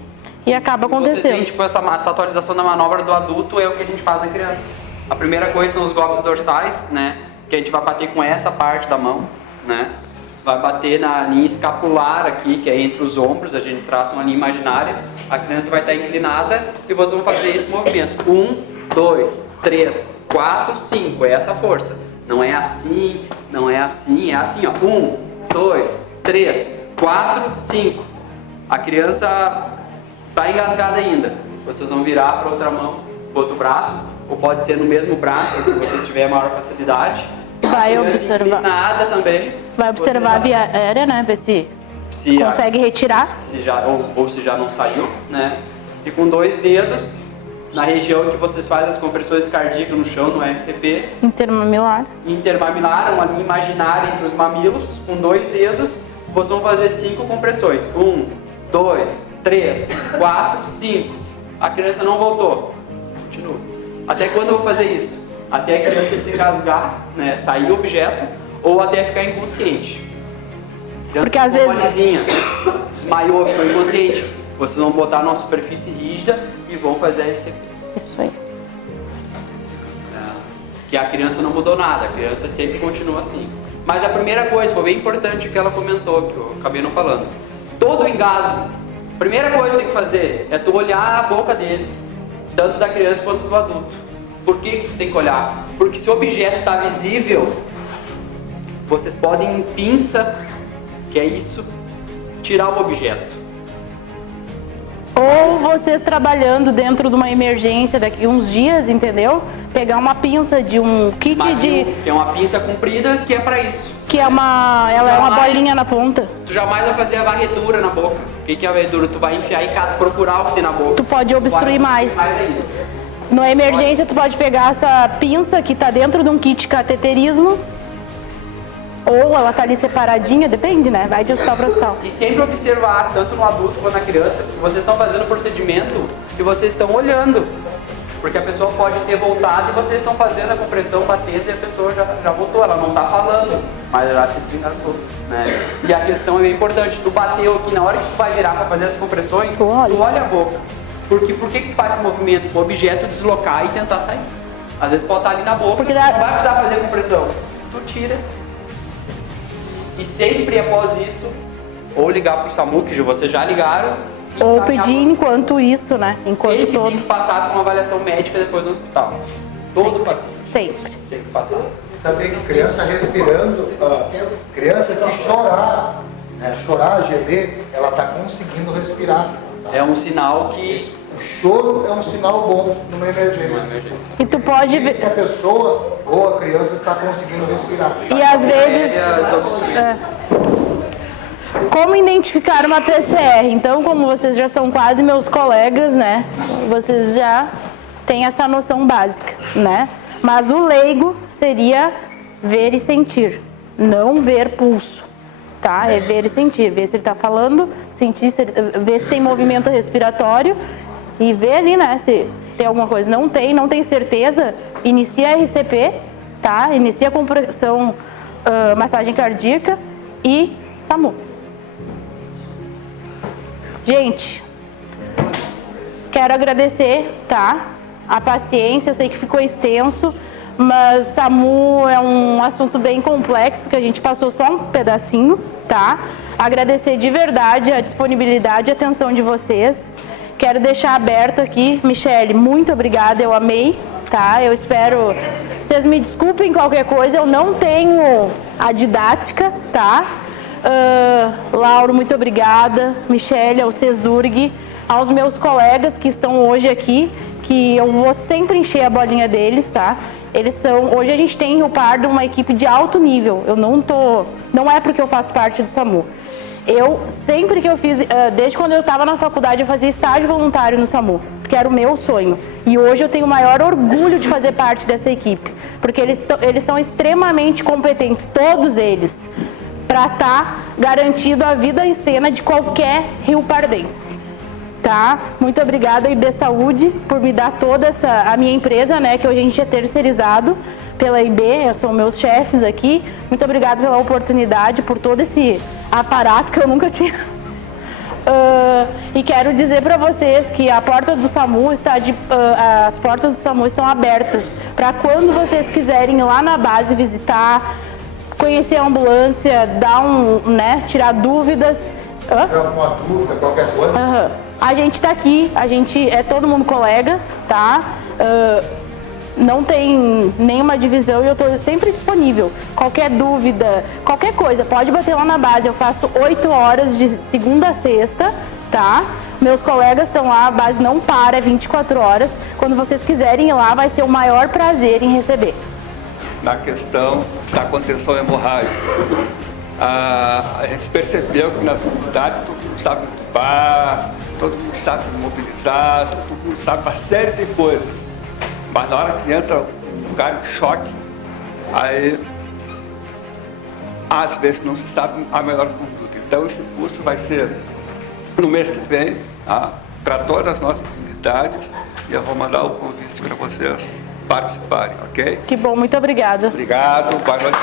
e acaba acontecendo. Você tem, tipo, essa atualização da manobra do adulto é o que a gente faz na criança. A primeira coisa são os golpes dorsais, né, que a gente vai bater com essa parte da mão, né? Vai bater na linha escapular aqui, que é entre os ombros, a gente traça uma linha imaginária, a criança vai estar inclinada e vocês vão fazer esse movimento. 1, 2, 3, 4, 5, é essa força. Não é assim, não é assim, é assim, ó. 1, 2, 3, 4, 5. A criança está engasgada ainda. Vocês vão virar para outra mão, para outro braço, ou pode ser no mesmo braço, se vocês tiverem maior facilidade. Vai observar. Nada também. Vai observar a via aérea, né? Ver se consegue retirar. Ou se já não saiu, né? E com 2 dedos na região que vocês fazem as compressões cardíacas no chão, no RCP. Intermamilar. Intermamilar, uma linha imaginária entre os mamilos, com 2 dedos, vocês vão fazer 5 compressões. 1, 2, 3, 4, 5. A criança não voltou. Continua. Até quando eu vou fazer isso? Até a criança desengasgar, né, sair o objeto, ou até ficar inconsciente. Porque às vezes... desmaiou, ficou inconsciente. Vocês vão botar numa superfície rígida e vão fazer a RCP. Isso aí. Que a criança não mudou nada, a criança sempre continua assim. Mas a primeira coisa, foi bem importante o que ela comentou, que eu acabei não falando. Todo engasgo, a primeira coisa que tem que fazer é tu olhar a boca dele, tanto da criança quanto do adulto. Por que tu tem que olhar? Porque se o objeto está visível, vocês podem em pinça, que é isso, tirar o objeto. Ou vocês trabalhando dentro de uma emergência daqui uns dias, entendeu? Pegar uma pinça de um kit Que é uma pinça comprida que é pra isso. Que é uma... Ela é uma bolinha na ponta. Tu jamais vai fazer a varredura na boca. O que é a varredura? Tu vai enfiar e procurar o que tem na boca. Tu pode obstruir mais. Na emergência tu pode pegar essa pinça que tá dentro de um kit cateterismo. Ou ela tá ali separadinha, depende, né? Vai de hospital para hospital. E sempre observar, tanto no adulto quanto na criança, que vocês estão fazendo o procedimento que vocês estão olhando. Porque a pessoa pode ter voltado e vocês estão fazendo a compressão, batendo e a pessoa já voltou. Ela não está falando, mas ela se desengasgou, né? E a questão é bem importante. Tu bateu aqui, na hora que tu vai virar para fazer as compressões, tu olha a boca. Porque por que tu faz esse movimento? O objeto deslocar e tentar sair. Às vezes pode estar ali na boca, porque tu não vai precisar fazer a compressão. Tu tira. E sempre após isso, ou ligar para o SAMU, que vocês já ligaram. Ou pedir enquanto isso, né? Enquanto sempre todo. tem que passar por uma avaliação médica depois no hospital. Todo paciente. Sempre. Tem que passar. Saber que criança respirando, criança que chorar, né, chorar, gemer, ela está conseguindo respirar. Tá? É um sinal que... O choro é um sinal bom numa emergência. E tu pode ver... que a pessoa ou a criança está conseguindo respirar. E às vezes... Como identificar uma PCR? Então, como vocês já são quase meus colegas, né? Vocês já têm essa noção básica, né? Mas o leigo seria ver e sentir, não ver pulso, tá? É ver e sentir, ver se ele tá falando, sentir, ver se tem movimento respiratório e ver ali, né? Se tem alguma coisa. Não tem certeza, inicia a RCP, tá? Inicia a compressão, massagem cardíaca e SAMU. Gente, quero agradecer, tá? A paciência, eu sei que ficou extenso, mas SAMU é um assunto bem complexo, que a gente passou só um pedacinho, tá? Agradecer de verdade a disponibilidade e a atenção de vocês. Quero deixar aberto aqui, Michele, muito obrigada, eu amei, tá? Eu espero, vocês me desculpem qualquer coisa, eu não tenho a didática, tá? Lauro, muito obrigada, Michele, ao Cesurg, aos meus colegas que estão hoje aqui, que eu vou sempre encher a bolinha deles, tá? Eles são, hoje a gente tem em Rio Pardo uma equipe de alto nível, não é porque eu faço parte do SAMU. Eu, sempre que eu fiz, desde quando eu estava na faculdade, eu fazia estágio voluntário no SAMU, porque era o meu sonho. E hoje eu tenho o maior orgulho de fazer parte dessa equipe, porque eles são extremamente competentes, todos eles, para estar garantido a vida em cena de qualquer riopardense. Tá? Muito obrigada, IB Saúde, por me dar toda a minha empresa, né, que hoje a gente é terceirizado pela IB, são meus chefes aqui. Muito obrigada pela oportunidade, por todo esse aparato que eu nunca tinha. E quero dizer para vocês que a porta do SAMU as portas do SAMU estão abertas para quando vocês quiserem ir lá na base visitar, conhecer a ambulância, tirar dúvidas. Alguma dúvida, qualquer coisa? A gente tá aqui, a gente é todo mundo colega, tá? Não tem nenhuma divisão e eu tô sempre disponível. Qualquer dúvida, qualquer coisa, pode bater lá na base. Eu faço 8 horas de segunda a sexta, tá? Meus colegas estão lá, a base não para, é 24 horas. Quando vocês quiserem ir lá, vai ser o maior prazer em receber. Na questão da contenção hemorrágica, a gente percebeu que nas unidades tu participar, todo mundo sabe mobilizar, todo mundo sabe uma série de coisas. Mas na hora que entra um lugar em choque, aí às vezes não se sabe a melhor conduta. Então esse curso vai ser no mês que vem, tá? Para todas as nossas unidades, e eu vou mandar o convite para vocês participarem, ok? Que bom, muito obrigada. Obrigado, boa noite.